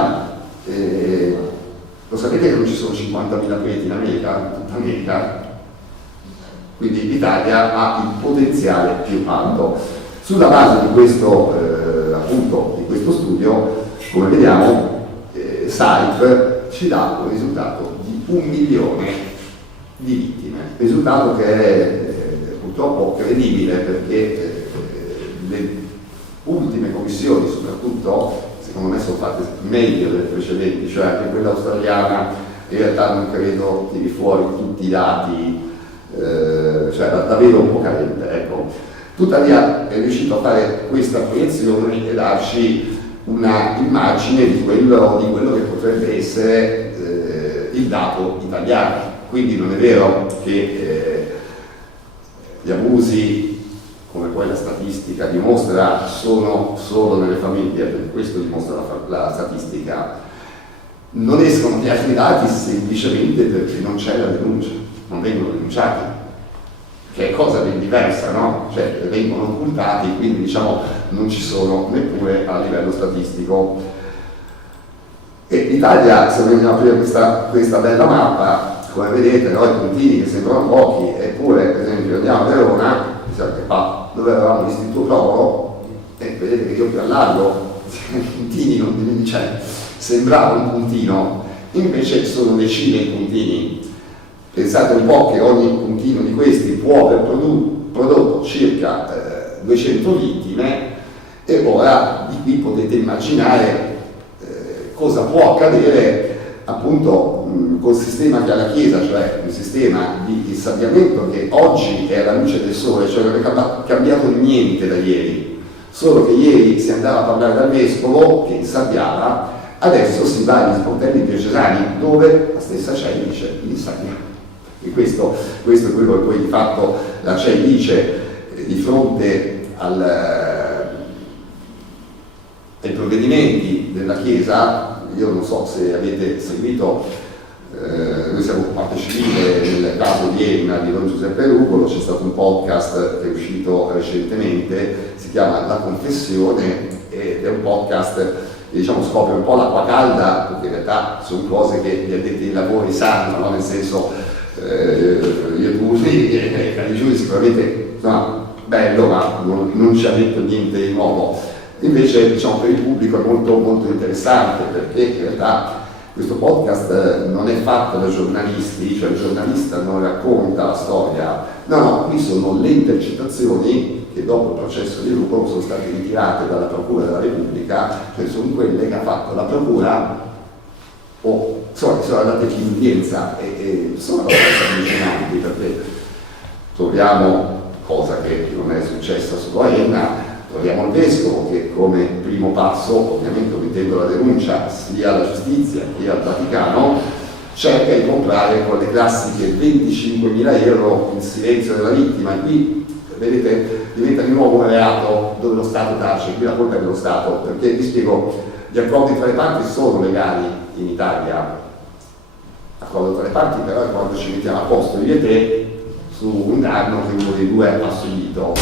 Lo sapete che non ci sono 50.000 preti in America? In tutta America? Quindi l'Italia ha il potenziale più alto. Sulla base di questo, appunto, di questo studio, come vediamo, Saip ci dà un risultato di 1 milione di vittime, risultato che è purtroppo credibile perché le ultime commissioni soprattutto secondo me sono fatte meglio delle precedenti, cioè anche quella australiana in realtà non credo tiri fuori tutti i dati, cioè davvero un po' carente, ecco. Tuttavia è riuscito a fare questa proiezione e darci una immagine di quello che potrebbe essere il dato italiano. Quindi non è vero che gli abusi, come poi la statistica dimostra, sono solo nelle famiglie, perché questo dimostra la statistica. Non escono gli altri dati semplicemente perché non c'è la denuncia, non vengono denunciati, che è cosa ben diversa, no? Cioè vengono occultati, quindi diciamo non ci sono neppure a livello statistico. E l'Italia, se vogliamo aprire questa bella mappa, come vedete, no, i puntini che sembrano pochi, eppure per esempio andiamo a Verona, dove avevamo l'istituto Oro, e vedete che io più a largo, i puntini non c'è, sembrava un puntino, invece sono decine di puntini. Pensate un po' che ogni puntino di questi può aver prodotto circa 200 vittime, e ora di qui potete immaginare cosa può accadere appunto col sistema che ha la Chiesa, cioè un sistema di insabbiamento che oggi è alla luce del sole, cioè non è cambiato niente da ieri, solo che ieri si andava a parlare dal vescovo che insabbiava, adesso si va agli sportelli diocesani dove la stessa CEI dice insabbia. E questo è quello che poi di fatto la CEI dice di fronte ai provvedimenti della Chiesa. Io non so se avete seguito, noi siamo parte civile nel caso di Enna di Don Giuseppe Rugolo, c'è stato un podcast che è uscito recentemente, si chiama La Confessione, ed è un podcast che diciamo scopre un po' l'acqua calda, perché in realtà sono cose che gli addetti ai lavori sanno, no? Nel senso io Caligiuri sicuramente no, bello, ma non ci ha detto niente di nuovo. Invece diciamo per il pubblico è molto, molto interessante, perché in realtà questo podcast non è fatto da giornalisti, cioè il giornalista non racconta la storia, no, qui sono le intercettazioni che dopo il processo di Rugolo sono state ritirate dalla Procura della Repubblica, cioè sono quelle che ha fatto la Procura o sono andate in udienza e sono abbastanza allucinanti, perché troviamo, cosa che non è successa su Enna, troviamo il vescovo che come primo passo, ovviamente omettendo la denuncia sia alla giustizia che al Vaticano, cerca di comprare con le classiche 25.000 euro il silenzio della vittima. E qui, vedete, diventa di nuovo un reato dove lo Stato tace, qui la colpa è dello Stato, perché vi spiego, gli accordi tra le parti sono legali in Italia, l'accordo tra le parti però è quando ci mettiamo a posto io e te su un danno che uno dei due ha subito.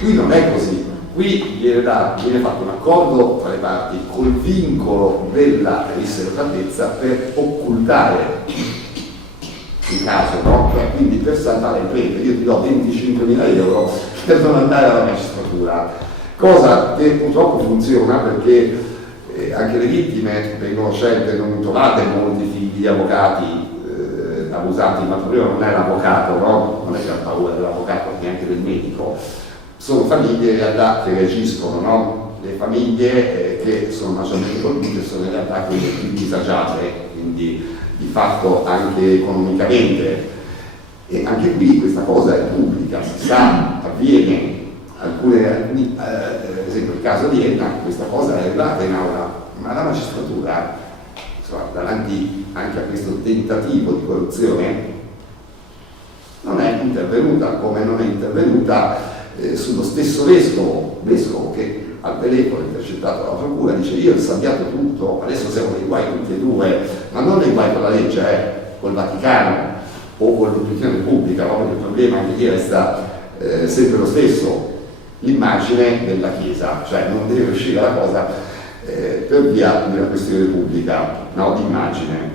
Qui non è così. Qui viene fatto un accordo tra le parti col vincolo della riservatezza per occultare il caso, no? Quindi per salvare il prete io ti do 25.000 euro per non andare alla magistratura, cosa che purtroppo funziona perché anche le vittime vengono scelte, non trovate molti figli di avvocati abusati, ma il problema non è l'avvocato, no? Non è che ha paura dell'avvocato, neanche del medico. Sono famiglie in realtà che reagiscono, no? Le famiglie che sono maggiormente colpite sono in realtà quelle più disagiate, quindi di fatto anche economicamente. E anche qui questa cosa è pubblica, si sa, avviene. Ad esempio il caso di Enna, questa cosa è arrivata in aula, ma la magistratura, insomma, davanti anche a questo tentativo di corruzione, non è intervenuta, come non è intervenuta sullo stesso vescovo che al telefono intercettato dalla procura dice io ho insabbiato tutto, adesso siamo nei guai tutti e due, ma non nei guai con la legge, col Vaticano o con l'opinione pubblica, no? Perché il problema anche lì resta sempre lo stesso, l'immagine della Chiesa, cioè non deve uscire la cosa per via della questione pubblica, no? L'immagine.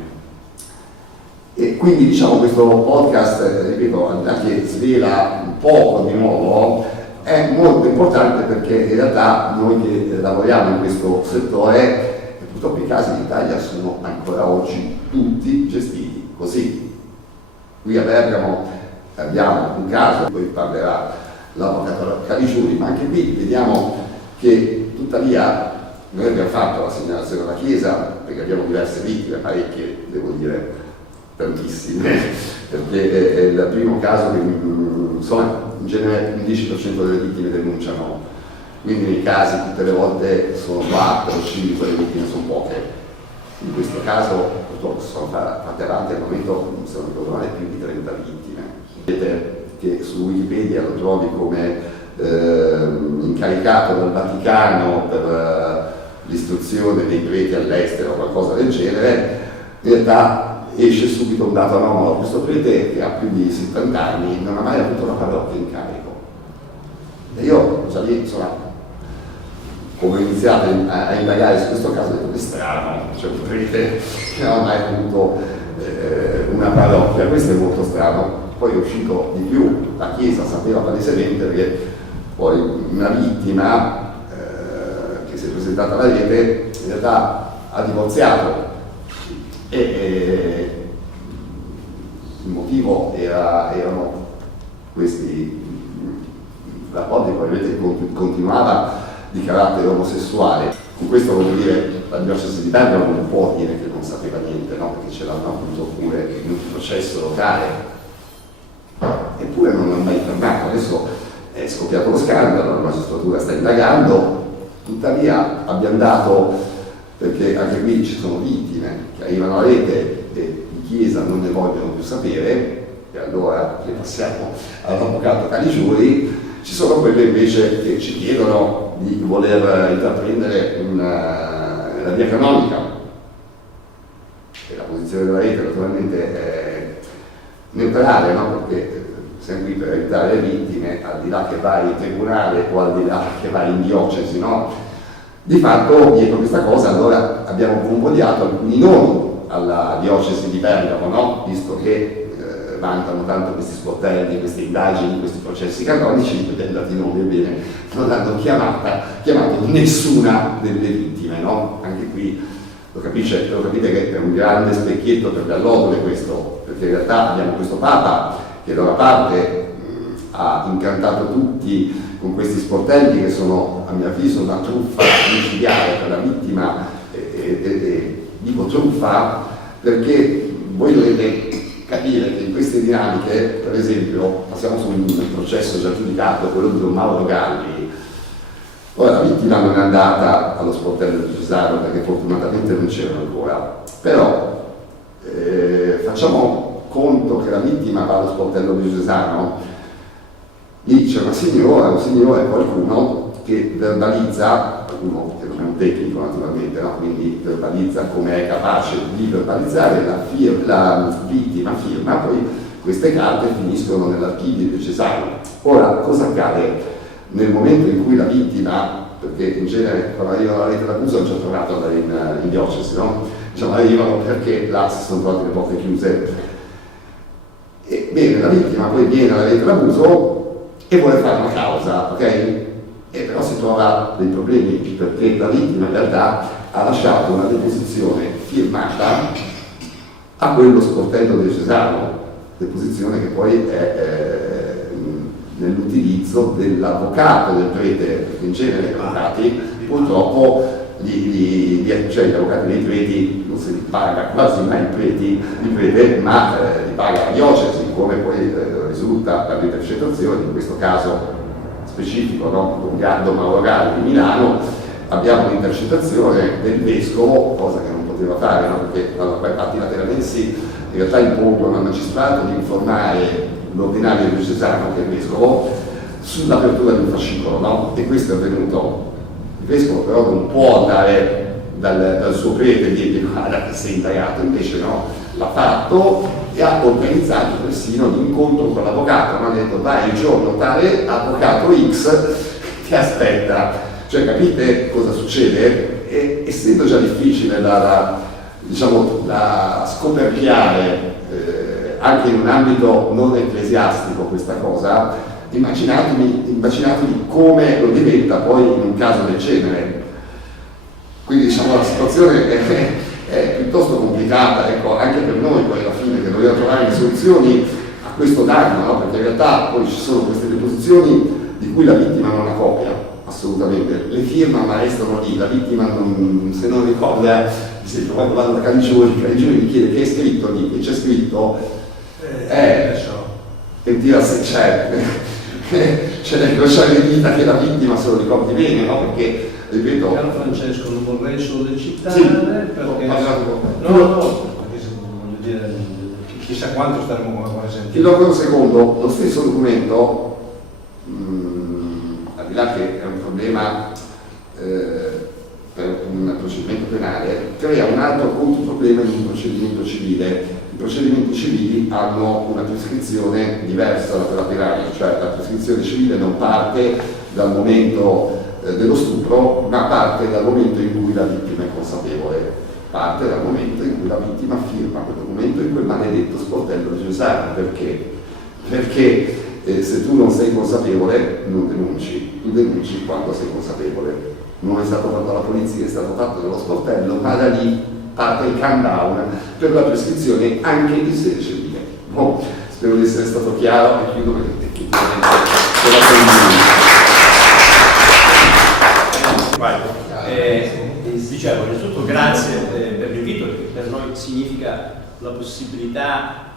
E quindi diciamo questo podcast, ripeto, che svela un poco di nuovo, è molto importante perché in realtà noi che lavoriamo in questo settore, purtroppo i casi in Italia sono ancora oggi tutti gestiti così. Qui a Bergamo abbiamo un caso, poi parlerà l'avvocato Caligiuri, ma anche qui vediamo che tuttavia noi abbiamo fatto la segnalazione alla Chiesa perché abbiamo diverse vittime, parecchie, devo dire, tantissime, perché è il primo caso che insomma in genere il 10% delle vittime denunciano, quindi nei casi tutte le volte sono 4 o 5, le vittime sono poche. In questo caso purtroppo sono fatte avanti al momento, se non ricordo male, più di 30 vittime. Vedete che su Wikipedia lo trovi come incaricato dal Vaticano per l'istruzione dei preti all'estero o qualcosa del genere, in realtà esce subito un dato anomalo. Questo prete che ha più di 70 anni non ha mai avuto una parrocchia in carico. E io già lì, insomma, come ho iniziato a indagare su questo caso, ho detto che strano, cioè un prete che non ha mai avuto una parrocchia, questo è molto strano. Poi è uscito di più, la Chiesa sapeva palesemente perché poi una vittima che si è presentata alla rete in realtà ha divorziato e il motivo erano questi rapporti, probabilmente continuava, di carattere omosessuale. Con questo voglio dire, la diocesi di Bergamo non può dire che non sapeva niente, no? Perché ce l'hanno avuto pure in un processo locale, eppure non l'hanno mai fermato. Adesso è scoppiato lo scandalo, la magistratura sta indagando, tuttavia abbiamo dato, perché anche qui ci sono vittime che arrivano alla rete e in chiesa non ne vogliono più sapere, e allora le passiamo all'avvocato Caligiuri. Ci sono quelle invece che ci chiedono di voler intraprendere la via canonica, e la posizione della rete naturalmente è neutrale, no? Perché siamo qui per aiutare le vittime, al di là che vai in tribunale o al di là che vai in diocesi, no? Di fatto dietro questa cosa allora abbiamo convogliato alcuni nomi alla diocesi di Bergamo, no? Visto che vantano tanto questi sportelli, queste indagini, questi processi canonici, dati nomi, ebbene, non hanno chiamato nessuna delle vittime, no? Anche qui lo capite che è un grande specchietto per le allodole questo, perché in realtà abbiamo questo Papa che da una parte ha incantato tutti con questi sportelli che sono, a mio avviso, una truffa micidiale per la vittima, dico truffa perché voi dovete capire che in queste dinamiche, per esempio, passiamo su un processo già giudicato, quello di Don Mauro Galli. Ora la vittima non è andata allo sportello di Cesaro perché fortunatamente non c'erano ancora, però facciamo conto che la vittima va allo sportello di Cesaro, lì c'è una signora, un signore, qualcuno che verbalizza, qualcuno che non è un tecnico naturalmente, no? Quindi verbalizza come è capace di verbalizzare, la vittima firma, poi queste carte finiscono nell'archivio diocesano. Ora, cosa accade? Nel momento in cui la vittima, perché in genere quando arrivano alla rete d'accusa ho già provato ad andare in diocesi, no? Diciamo arrivano perché là si sono trovate le porte chiuse. E bene, la vittima poi viene alla rete d'abuso e vuole fare una causa, ok? E però si trova dei problemi perché la vittima in realtà ha lasciato una deposizione firmata a quello sportello diocesano, deposizione che poi è nell'utilizzo dell'avvocato del prete, perché in genere gli avvocati purtroppo cioè gli avvocati dei preti non se li paga quasi mai il prete, ma li paga la diocesi, come poi risulta per l'intercettazione, in questo caso specifico, no? Con Don Mauro Galli di Milano, abbiamo un'intercettazione del vescovo, cosa che non poteva fare, no? Perché allora, infatti lateralmente in realtà impongono al magistrato di informare l'ordinario diocesano, che è il vescovo, sull'apertura di un fascicolo, no? E questo è avvenuto. Il vescovo però non può andare dal suo prete e dirgli guarda che sei indagato, invece no, l'ha fatto e ha organizzato persino l'incontro con l'avvocato, no? Ha detto vai il giorno tale, avvocato X ti aspetta. Cioè capite cosa succede? E essendo già difficile da scoperchiare anche in un ambito non ecclesiastico questa cosa, immaginatevi come lo diventa poi in un caso del genere. Quindi diciamo la situazione è piuttosto complicata, ecco, anche per noi poi alla fine che dobbiamo trovare le soluzioni a questo danno, no? Perché in realtà poi ci sono queste deposizioni di cui la vittima non ha copia, assolutamente, le firme ma restano lì, la vittima se non ricorda, se quando vado da Caligiuri mi chiede che è scritto lì, che c'è scritto, che tira se c'è da incrociare le dita che la vittima se lo ricordi bene, no? Perché ripeto, Caro Francesco, non vorrei sollecitare sì, perché no, perché voglio dire, chissà quanto staremo a sentire. ti do un secondo, lo stesso documento, al di là che è un problema per un procedimento penale, crea un altro controproblema in un procedimento civile. I procedimenti civili hanno una prescrizione diversa da quella penale, cioè la prescrizione civile non parte dal momento dello stupro, ma parte dal momento in cui la vittima è consapevole, parte dal momento in cui la vittima firma quel documento in quel maledetto sportello diocesano. Perché se tu non sei consapevole non denunci, tu denunci quando sei consapevole. Non è stato fatto dalla polizia, è stato fatto dallo sportello, ma da lì parte il countdown per la prescrizione anche in sede civile. Spero di essere stato chiaro e chiudo perché tecnicamente Vai. Dicevo, innanzitutto grazie per l'invito, perché per noi significa la possibilità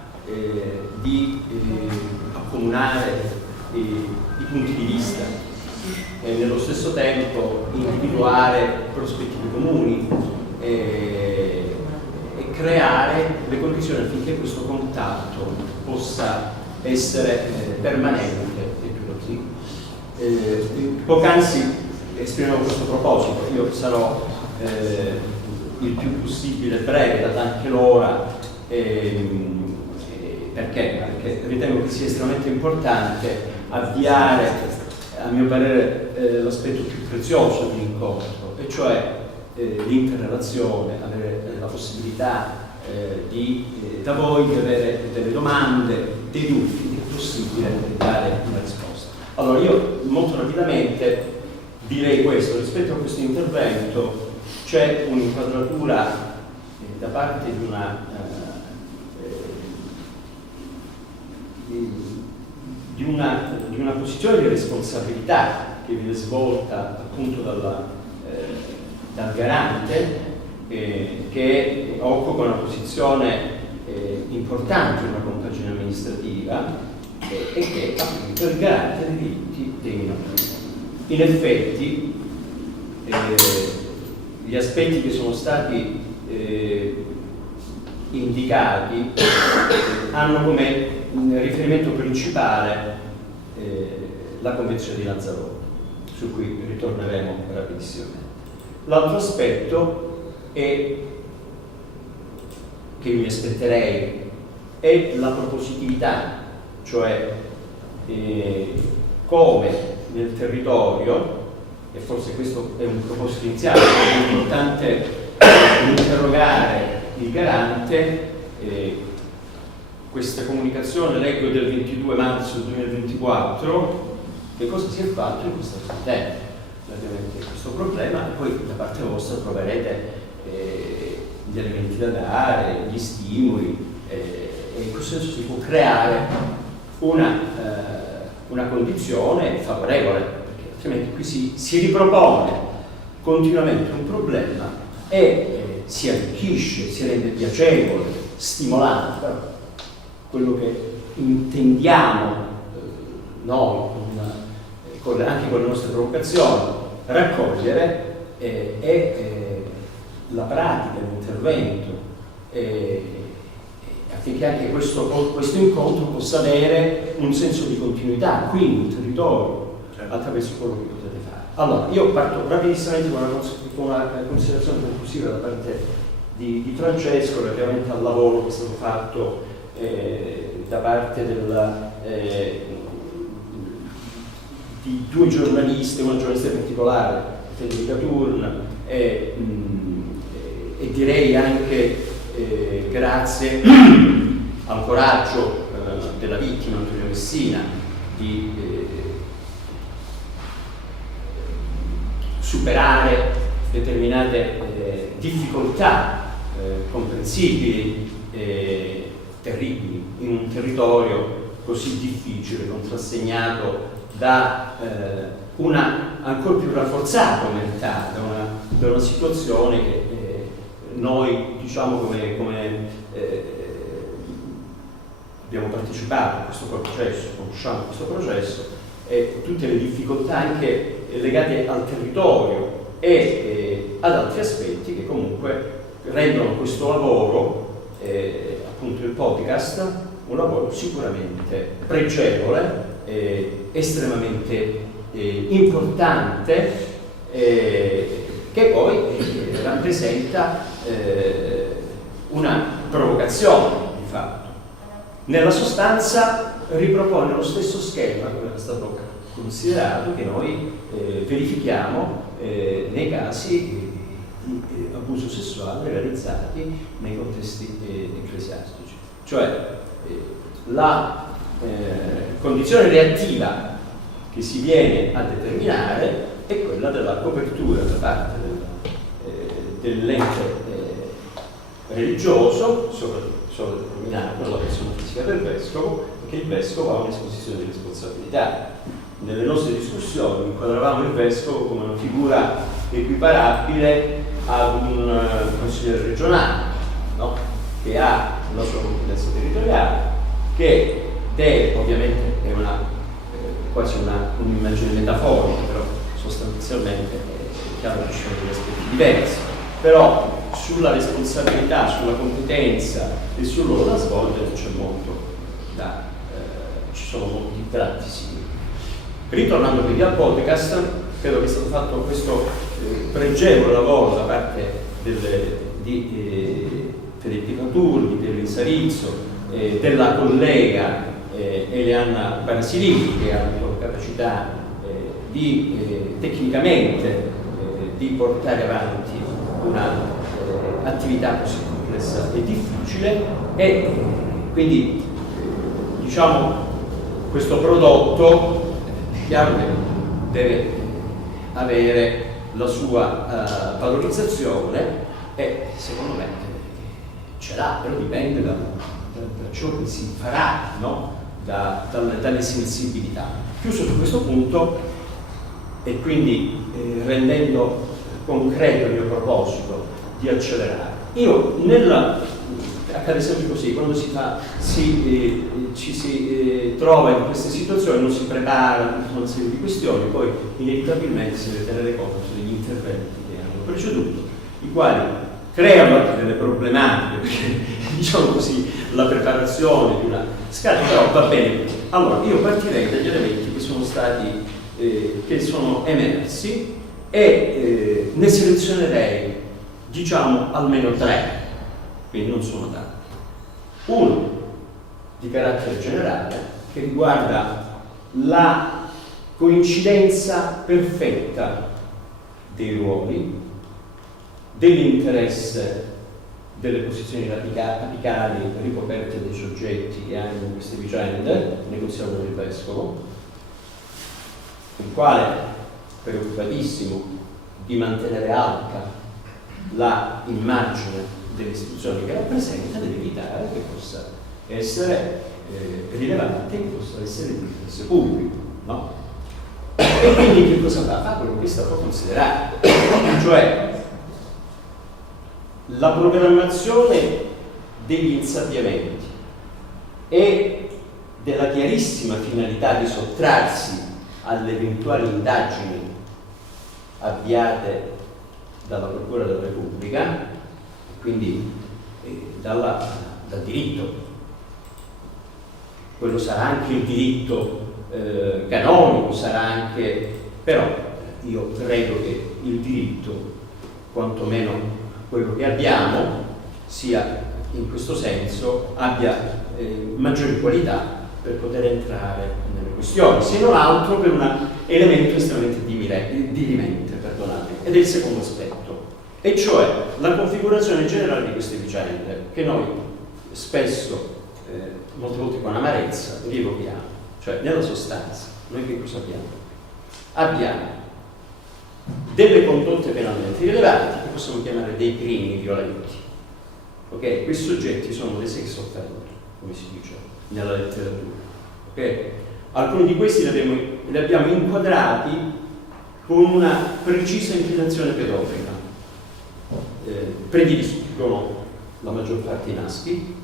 di accomunare i punti di vista e nello stesso tempo individuare prospettive comuni e creare le condizioni affinché questo contatto possa essere permanente e più. Poc'anzi esprimevo questo proposito, io sarò il più possibile breve, data anche l'ora, perché ritengo che sia estremamente importante avviare, a mio parere, l'aspetto più prezioso dell'incontro, e cioè l'interrelazione, avere la possibilità da voi di avere delle domande, dei dubbi, il possibile dare una risposta. Allora io molto rapidamente direi questo: rispetto a questo intervento c'è un'inquadratura da parte di una posizione di responsabilità che viene svolta appunto dal garante, che occupa una posizione importante in una compagine amministrativa e che è appunto il garante dei diritti dei minori. In effetti gli aspetti che sono stati indicati hanno come riferimento principale la Convenzione di Lanzarote, su cui ritorneremo rapidissimamente. L'altro aspetto che mi aspetterei è la propositività, cioè come nel territorio, e forse questo è un proposito iniziale, è importante interrogare il garante. Questa comunicazione leggo del 22 marzo 2024, che cosa si è fatto in questo tempo ovviamente questo problema, e poi da parte vostra troverete gli elementi da dare, gli stimoli, e in questo senso si può creare una condizione favorevole, perché altrimenti qui si ripropone continuamente un problema e si arricchisce, si rende piacevole, stimolante. Però quello che intendiamo noi, anche con le nostre provocazioni, raccogliere è la pratica, l'intervento, affinché anche questo incontro possa avere un senso di continuità qui in territorio, attraverso quello che potete fare. Allora, io parto rapidissimamente con una considerazione conclusiva da parte di Francesco relativamente al lavoro che è stato fatto da parte di due giornaliste, una giornalista in particolare, Federica Turn, e direi anche grazie al coraggio della vittima Antonio Messina di superare determinate difficoltà comprensibili e terribili in un territorio così difficile, contrassegnato da una ancora più rafforzata omertà, da una situazione che noi, diciamo, come abbiamo partecipato a questo processo, conosciamo questo processo, e tutte le difficoltà anche legate al territorio e ad altri aspetti che comunque rendono questo lavoro, appunto il podcast, un lavoro sicuramente pregevole, estremamente importante, che poi rappresenta una provocazione di fatto. Nella sostanza ripropone lo stesso schema, come era stato considerato, che noi verifichiamo nei casi di abuso sessuale realizzati nei contesti ecclesiastici. Cioè la condizione reattiva che si viene a determinare è quella della copertura da parte dell'ente religioso, sovradeterminato dalla persona fisica del vescovo, e che il vescovo ha un'esposizione di responsabilità. Nelle nostre discussioni inquadravamo il vescovo come una figura equiparabile ad un consigliere regionale, no? Che ha la sua competenza territoriale, che deve, ovviamente è quasi un'immagine metaforica, però sostanzialmente è chiaro che ci sono degli aspetti diversi, però sulla responsabilità, sulla competenza e sul ruolo da svolgere c'è molto ci sono molti tratti simili. Ritornando quindi al podcast, credo che è stato fatto questo pregevole lavoro da parte di Federico Turri, di Piero Insarizzo, della collega Eleanna Barasilini, che ha avuto la capacità di tecnicamente di portare avanti una attività così complessa e difficile, e quindi diciamo questo prodotto è chiaro che deve avere la sua valorizzazione, e secondo me ce l'ha, però dipende da ciò che si farà, no? dalle sensibilità. Chiuso su questo punto, e quindi rendendo concreto il mio proposito di accelerare, io accade sempre così, quando ci si trova in queste situazioni, non si prepara tutta una serie di questioni, poi inevitabilmente si deve tenere conto degli interventi che hanno preceduto, i quali creano anche delle problematiche, perché diciamo così la preparazione di una scala, però va bene. Allora io partirei dagli elementi che sono stati che sono emersi, e ne selezionerei diciamo almeno 3, quindi non sono tanti. Uno di carattere generale, che riguarda la coincidenza perfetta dei ruoli, dell'interesse delle posizioni apicali ricoperte dai soggetti che hanno queste vicende, negoziato con il vescovo, il quale, preoccupatissimo di mantenere alta la immagine delle istituzioni che rappresenta, deve evitare che possa essere rilevante, che possa essere di interesse pubblico, no? E quindi che cosa fa? Fa quello che è stato considerato, cioè la programmazione degli insabbiamenti e della chiarissima finalità di sottrarsi alle eventuali indagini avviate dalla Procura della Repubblica, quindi dal diritto. Quello sarà anche il diritto canonico, sarà anche, però io credo che il diritto, quantomeno quello che abbiamo, sia in questo senso, abbia maggiori qualità per poter entrare nelle questioni, se non altro per un elemento estremamente dirimente, perdonate, ed è il secondo aspetto, e cioè la configurazione generale di queste vicende, che noi spesso, molte volte con amarezza, rievochiamo. Cioè, nella sostanza, noi che cosa abbiamo? Abbiamo delle condotte penalmente rilevanti, che possiamo chiamare dei crimini violenti. Ok? Questi soggetti sono dei sex offender, come si dice nella letteratura. Ok? Alcuni di questi li abbiamo inquadrati con una precisa inclinazione pedofila. Prediliscono la maggior parte i maschi.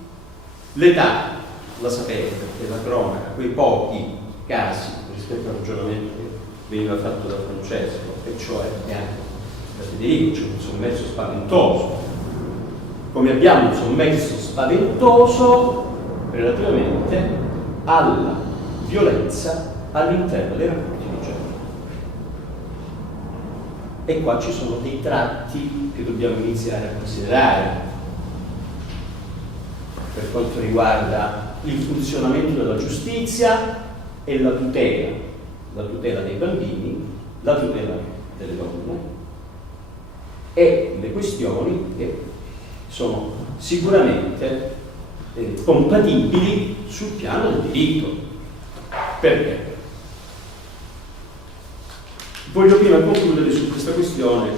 L'età, la sapete, perché la cronaca, quei pochi casi rispetto al ragionamento che veniva fatto da Francesco, e cioè che anche da Federico c'è un sommerso spaventoso, come abbiamo un sommerso spaventoso relativamente alla violenza all'interno dei rapporti di genere. E qua ci sono dei tratti che dobbiamo iniziare a considerare per quanto riguarda il funzionamento della giustizia e la tutela dei bambini, la tutela delle donne, e le questioni che sono sicuramente compatibili sul piano del diritto. Perché? Voglio prima concludere su questa questione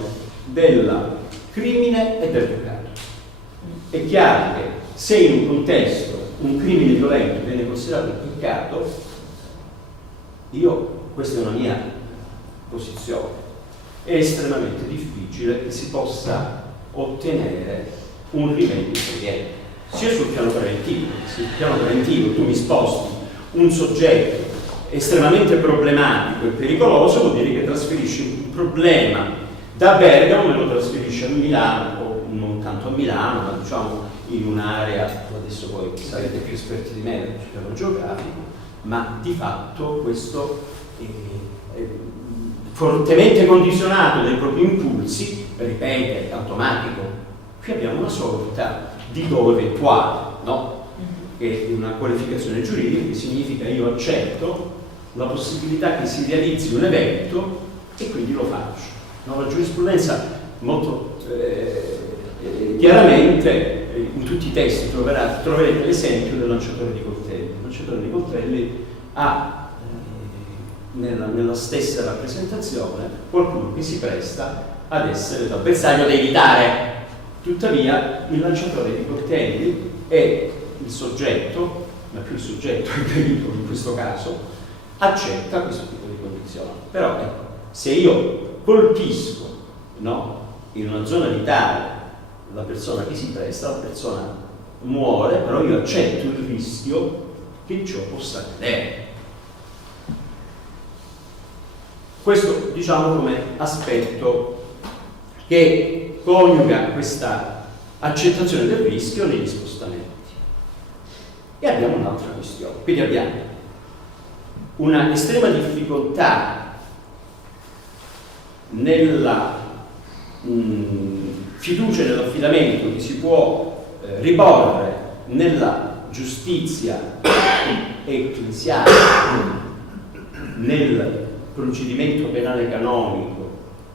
del crimine e del peccato. È chiaro che se in un contesto un crimine violento viene considerato un peccato, questa è una mia posizione, è estremamente difficile che si possa ottenere un rimedio immediato, sia sul piano preventivo. Sul piano preventivo tu mi sposti un soggetto estremamente problematico e pericoloso, vuol dire che trasferisci un problema da Bergamo e lo trasferisci a Milano, o non tanto a Milano, ma diciamo in un'area, adesso voi sarete più esperti di me sul piano geografico, ma di fatto questo è fortemente condizionato dai propri impulsi, ripete, automatico. Qui abbiamo una sorta di do eventuale, no? Che è una qualificazione giuridica che significa io accetto la possibilità che si realizzi un evento e quindi lo faccio. No, la giurisprudenza molto chiaramente in tutti i testi troverete l'esempio del lanciatore di coltelli. Il lanciatore di coltelli ha nella stessa rappresentazione qualcuno che si presta ad essere l'avversario da evitare. Tuttavia il lanciatore di coltelli è il soggetto, ma più il soggetto è il pericolo in questo caso, accetta questo tipo di condizione. Però ecco, se io colpisco, no, in una zona vitale la persona che si presta, la persona muore, però io accetto il rischio che ciò possa accadere. Questo diciamo come aspetto che coniuga questa accettazione del rischio negli spostamenti. E abbiamo un'altra questione, quindi abbiamo una estrema difficoltà nella fiducia e nell'affidamento che si può riporre nella giustizia ecclesiale, nel procedimento penale canonico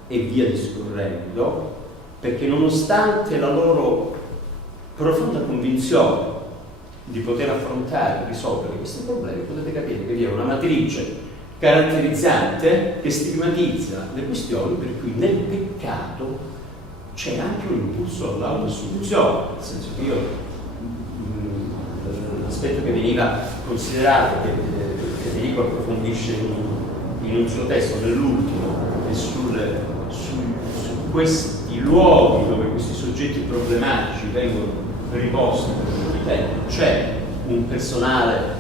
e via discorrendo, perché nonostante la loro profonda convinzione di poter affrontare e risolvere questi problemi, potete capire che vi è una matrice caratterizzante che stigmatizza le questioni, per cui nel peccato c'è anche un impulso all'autosoluzione, nel senso che io l'aspetto che veniva considerato, che Federico approfondisce in un suo testo, nell'ultimo, e su questi luoghi dove questi soggetti problematici vengono riposti per molto tempo, c'è un personale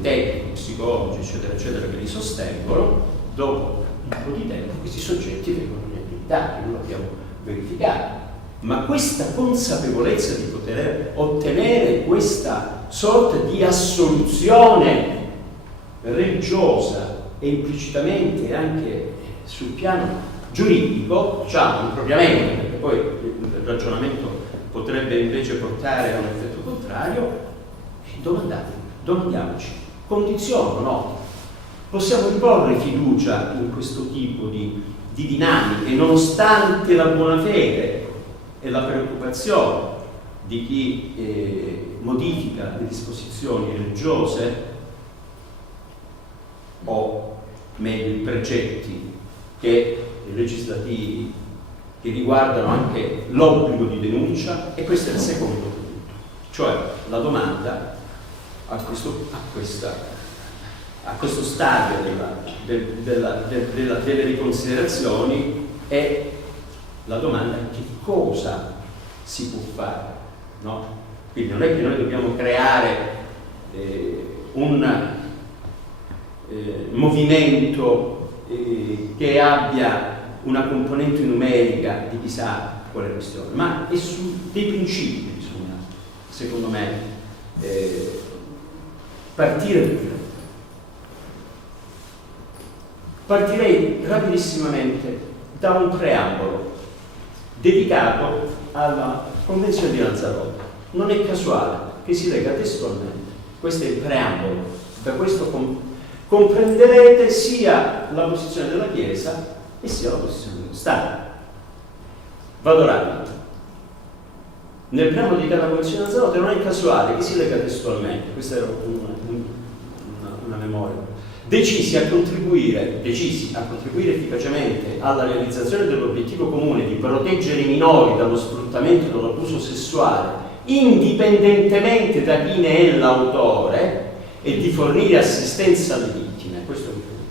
tecnico, psicologi, eccetera, eccetera, che li sostengono. Dopo un po' di tempo questi soggetti vengono riabilitati, noi lo abbiamo verificato. Ma questa consapevolezza di poter ottenere questa sorta di assoluzione religiosa e implicitamente anche sul piano giuridico, diciamo impropriamente, perché poi il ragionamento potrebbe invece portare a un effetto contrario, domandiamoci, condiziona o no? Possiamo riporre fiducia in questo tipo di dinamiche, nonostante la buona fede e la preoccupazione di chi modifica le disposizioni religiose, o meglio i precetti legislativi che riguardano anche l'obbligo di denuncia. E questo è il secondo punto, cioè la domanda a questo stadio delle riconsiderazioni è la domanda: che cosa si può fare, no? Quindi non è che noi dobbiamo creare un movimento che abbia una componente numerica di chissà quale questione, ma è su dei principi che bisogna, secondo me, partire. Partirei rapidissimamente da un preambolo dedicato alla Convenzione di Lanzarote. Non è casuale che si lega testualmente, questo è il preambolo, da questo comprenderete sia la posizione della Chiesa e sia la posizione dello Stato. Vado rapido. Nel preambolo di cada Convenzione di Lanzarote non è casuale che si lega testualmente, questa era una memoria. Decisi a contribuire efficacemente alla realizzazione dell'obiettivo comune di proteggere i minori dallo sfruttamento e dall'abuso sessuale, indipendentemente da chi ne è l'autore, e di fornire assistenza alle vittime. Questo è un punto.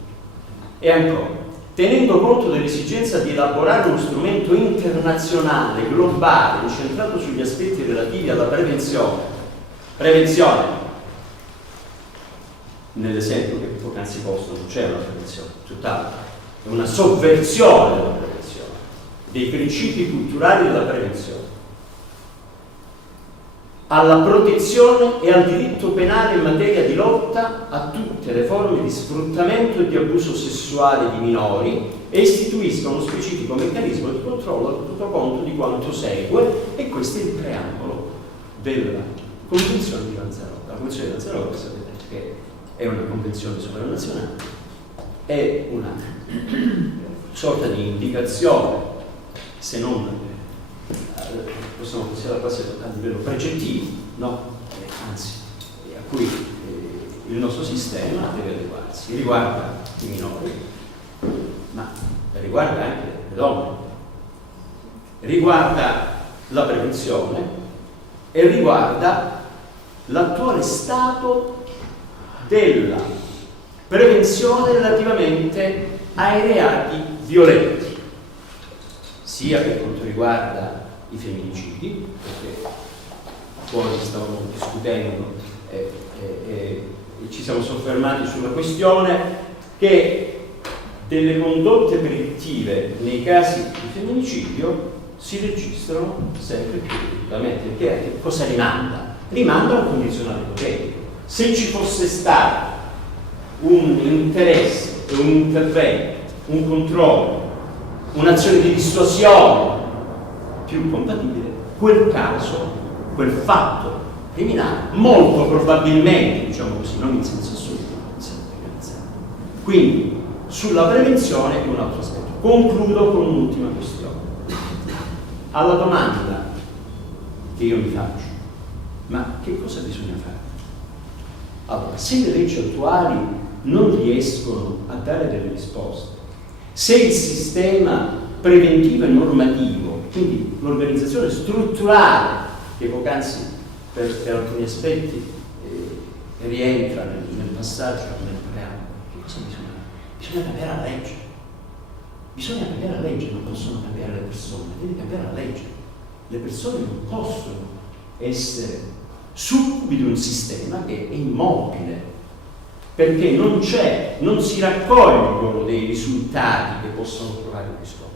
E ancora, tenendo conto dell'esigenza di elaborare uno strumento internazionale, globale, incentrato sugli aspetti relativi alla prevenzione. Prevenzione. Nell'esempio che poc'anzi posto non c'è una prevenzione, tutt'altro, è una sovversione della prevenzione, dei principi culturali della prevenzione, alla protezione e al diritto penale in materia di lotta a tutte le forme di sfruttamento e di abuso sessuale di minori e istituisca uno specifico meccanismo di controllo tenuto conto di quanto segue, e questo è il preambolo della Convenzione di Lanzarote. La Convenzione di Lanzarote sapete che è una convenzione sovranazionale, è una sorta di indicazione, se non possiamo considerare quasi a livello precettivo, no? Anzi, a cui il nostro sistema deve adeguarsi. Riguarda i minori, ma riguarda anche le donne, riguarda la prevenzione e riguarda l'attuale stato della prevenzione relativamente ai reati violenti, sia per quanto riguarda i femminicidi, perché fuori stavamo discutendo e ci siamo soffermati sulla questione che delle condotte predittive nei casi di femminicidio si registrano sempre più ripetutamente. Perché cosa rimanda? Rimanda a un condizionale ipotetico. Se ci fosse stato un interesse, un intervento, un controllo, un'azione di dissuasione più compatibile, quel caso, quel fatto criminale, molto probabilmente, diciamo così, non in senso assoluto, ma in senso legalizzato. Quindi, sulla prevenzione è un altro aspetto. Concludo con un'ultima questione. Alla domanda che io mi faccio, ma che cosa bisogna fare? Allora, se le leggi attuali non riescono a dare delle risposte, se il sistema preventivo e normativo, quindi l'organizzazione strutturale che poc'anzi per alcuni aspetti rientra nel passaggio nel preambolo, che cosa bisogna fare? Bisogna cambiare la legge. Bisogna cambiare la legge, non possono cambiare le persone, deve cambiare la legge. Le persone non possono essere succubi di un sistema che è immobile, perché non si raccolgono dei risultati che possono trovare un riscontro.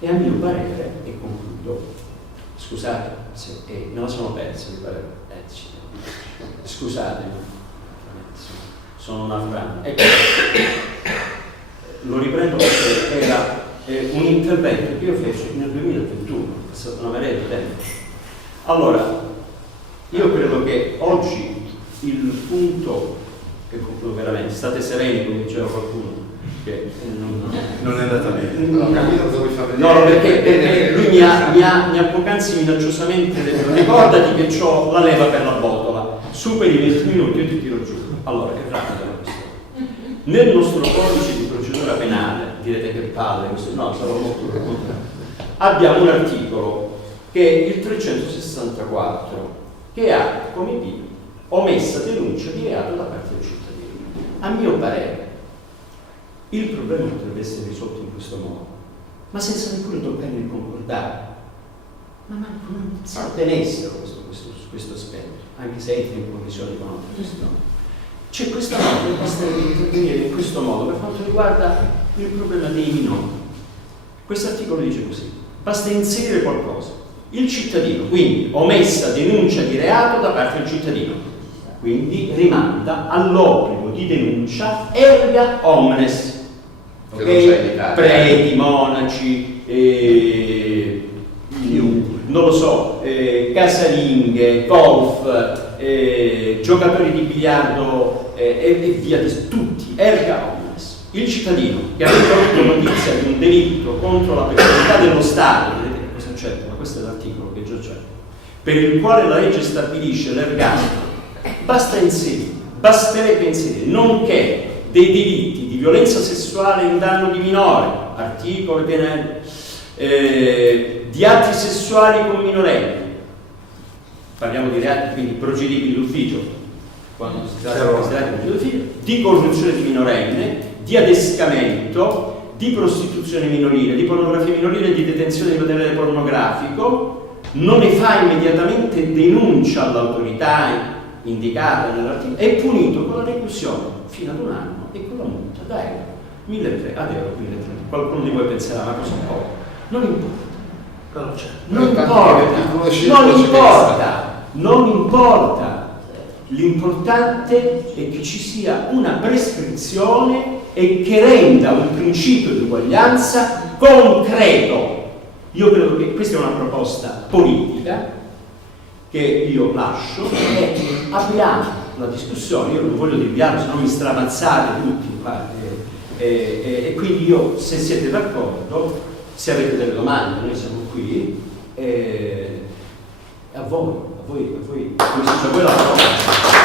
E a mio parere, e concludo, scusate se me la sono persa di parere, scusate, sono un afghano. Ecco, lo riprendo perché era un intervento che io feci nel 2021, è stata una marea di tempo. Allora, io credo che oggi il punto, che concludo veramente, state sereni come diceva qualcuno, che non è andata bene. Non ho capito dove fa vedere. No, perché lui mi ha poc'anzi minacciosamente detto: ricordati che ho la leva per la botola, superi i 20 minuti e ti tiro giù. Allora, che rapida la questione. Nel nostro codice di procedura penale, direte che palle, no, sarò molto contrario, abbiamo un articolo che è il 364, che ha come titolo omessa denuncia di reato da parte del cittadino. A mio parere il problema potrebbe essere risolto in questo modo, ma senza neppure toccare il concordare, ma non si ottenessero questo aspetto, anche se entri in collisione con altre questioni. C'è questa nota che basta intervenire in questo modo per quanto riguarda il problema dei minori. Questo articolo dice così: basta inserire qualcosa. Il cittadino, quindi omessa denuncia di reato da parte del cittadino, quindi rimanda all'obbligo di denuncia erga omnes. Okay? Preti, monaci, non lo so, casalinghe, golf, giocatori di biliardo e via di tutti, erga omnes. Il cittadino che ha avuto notizia di un delitto contro la personalità dello Stato, vedete che cosa c'è, ma questo è l'articolo che già c'è, per il quale la legge stabilisce l'ergastolo, basterebbe inserire, nonché dei delitti di violenza sessuale in danno di minore, articolo penale, di atti sessuali con minorenni, parliamo di reati quindi procedibili d'ufficio, quando si tratta di reati procedibili d'ufficio, di corruzione di minorenne, di adescamento, di prostituzione minorile, di pornografia minorile e di detenzione di materiale pornografico, non ne fa immediatamente denuncia all'autorità indicata nell'articolo, è punito con la reclusione fino ad 1 anno e con la multa da euro 1.300 ad euro 1.300. Qualcuno di voi penserà, ma cosa poco? Non importa. Non importa. L'importante è che ci sia una prescrizione e che renda un principio di uguaglianza concreto. Io credo che questa è una proposta politica che io lascio e apriamo la discussione. Io non voglio deviarmi, se no mi stramazzate tutti qua. E quindi io, se siete d'accordo, se avete delle domande, noi siamo qui, a voi, come si dice, a voi la parola.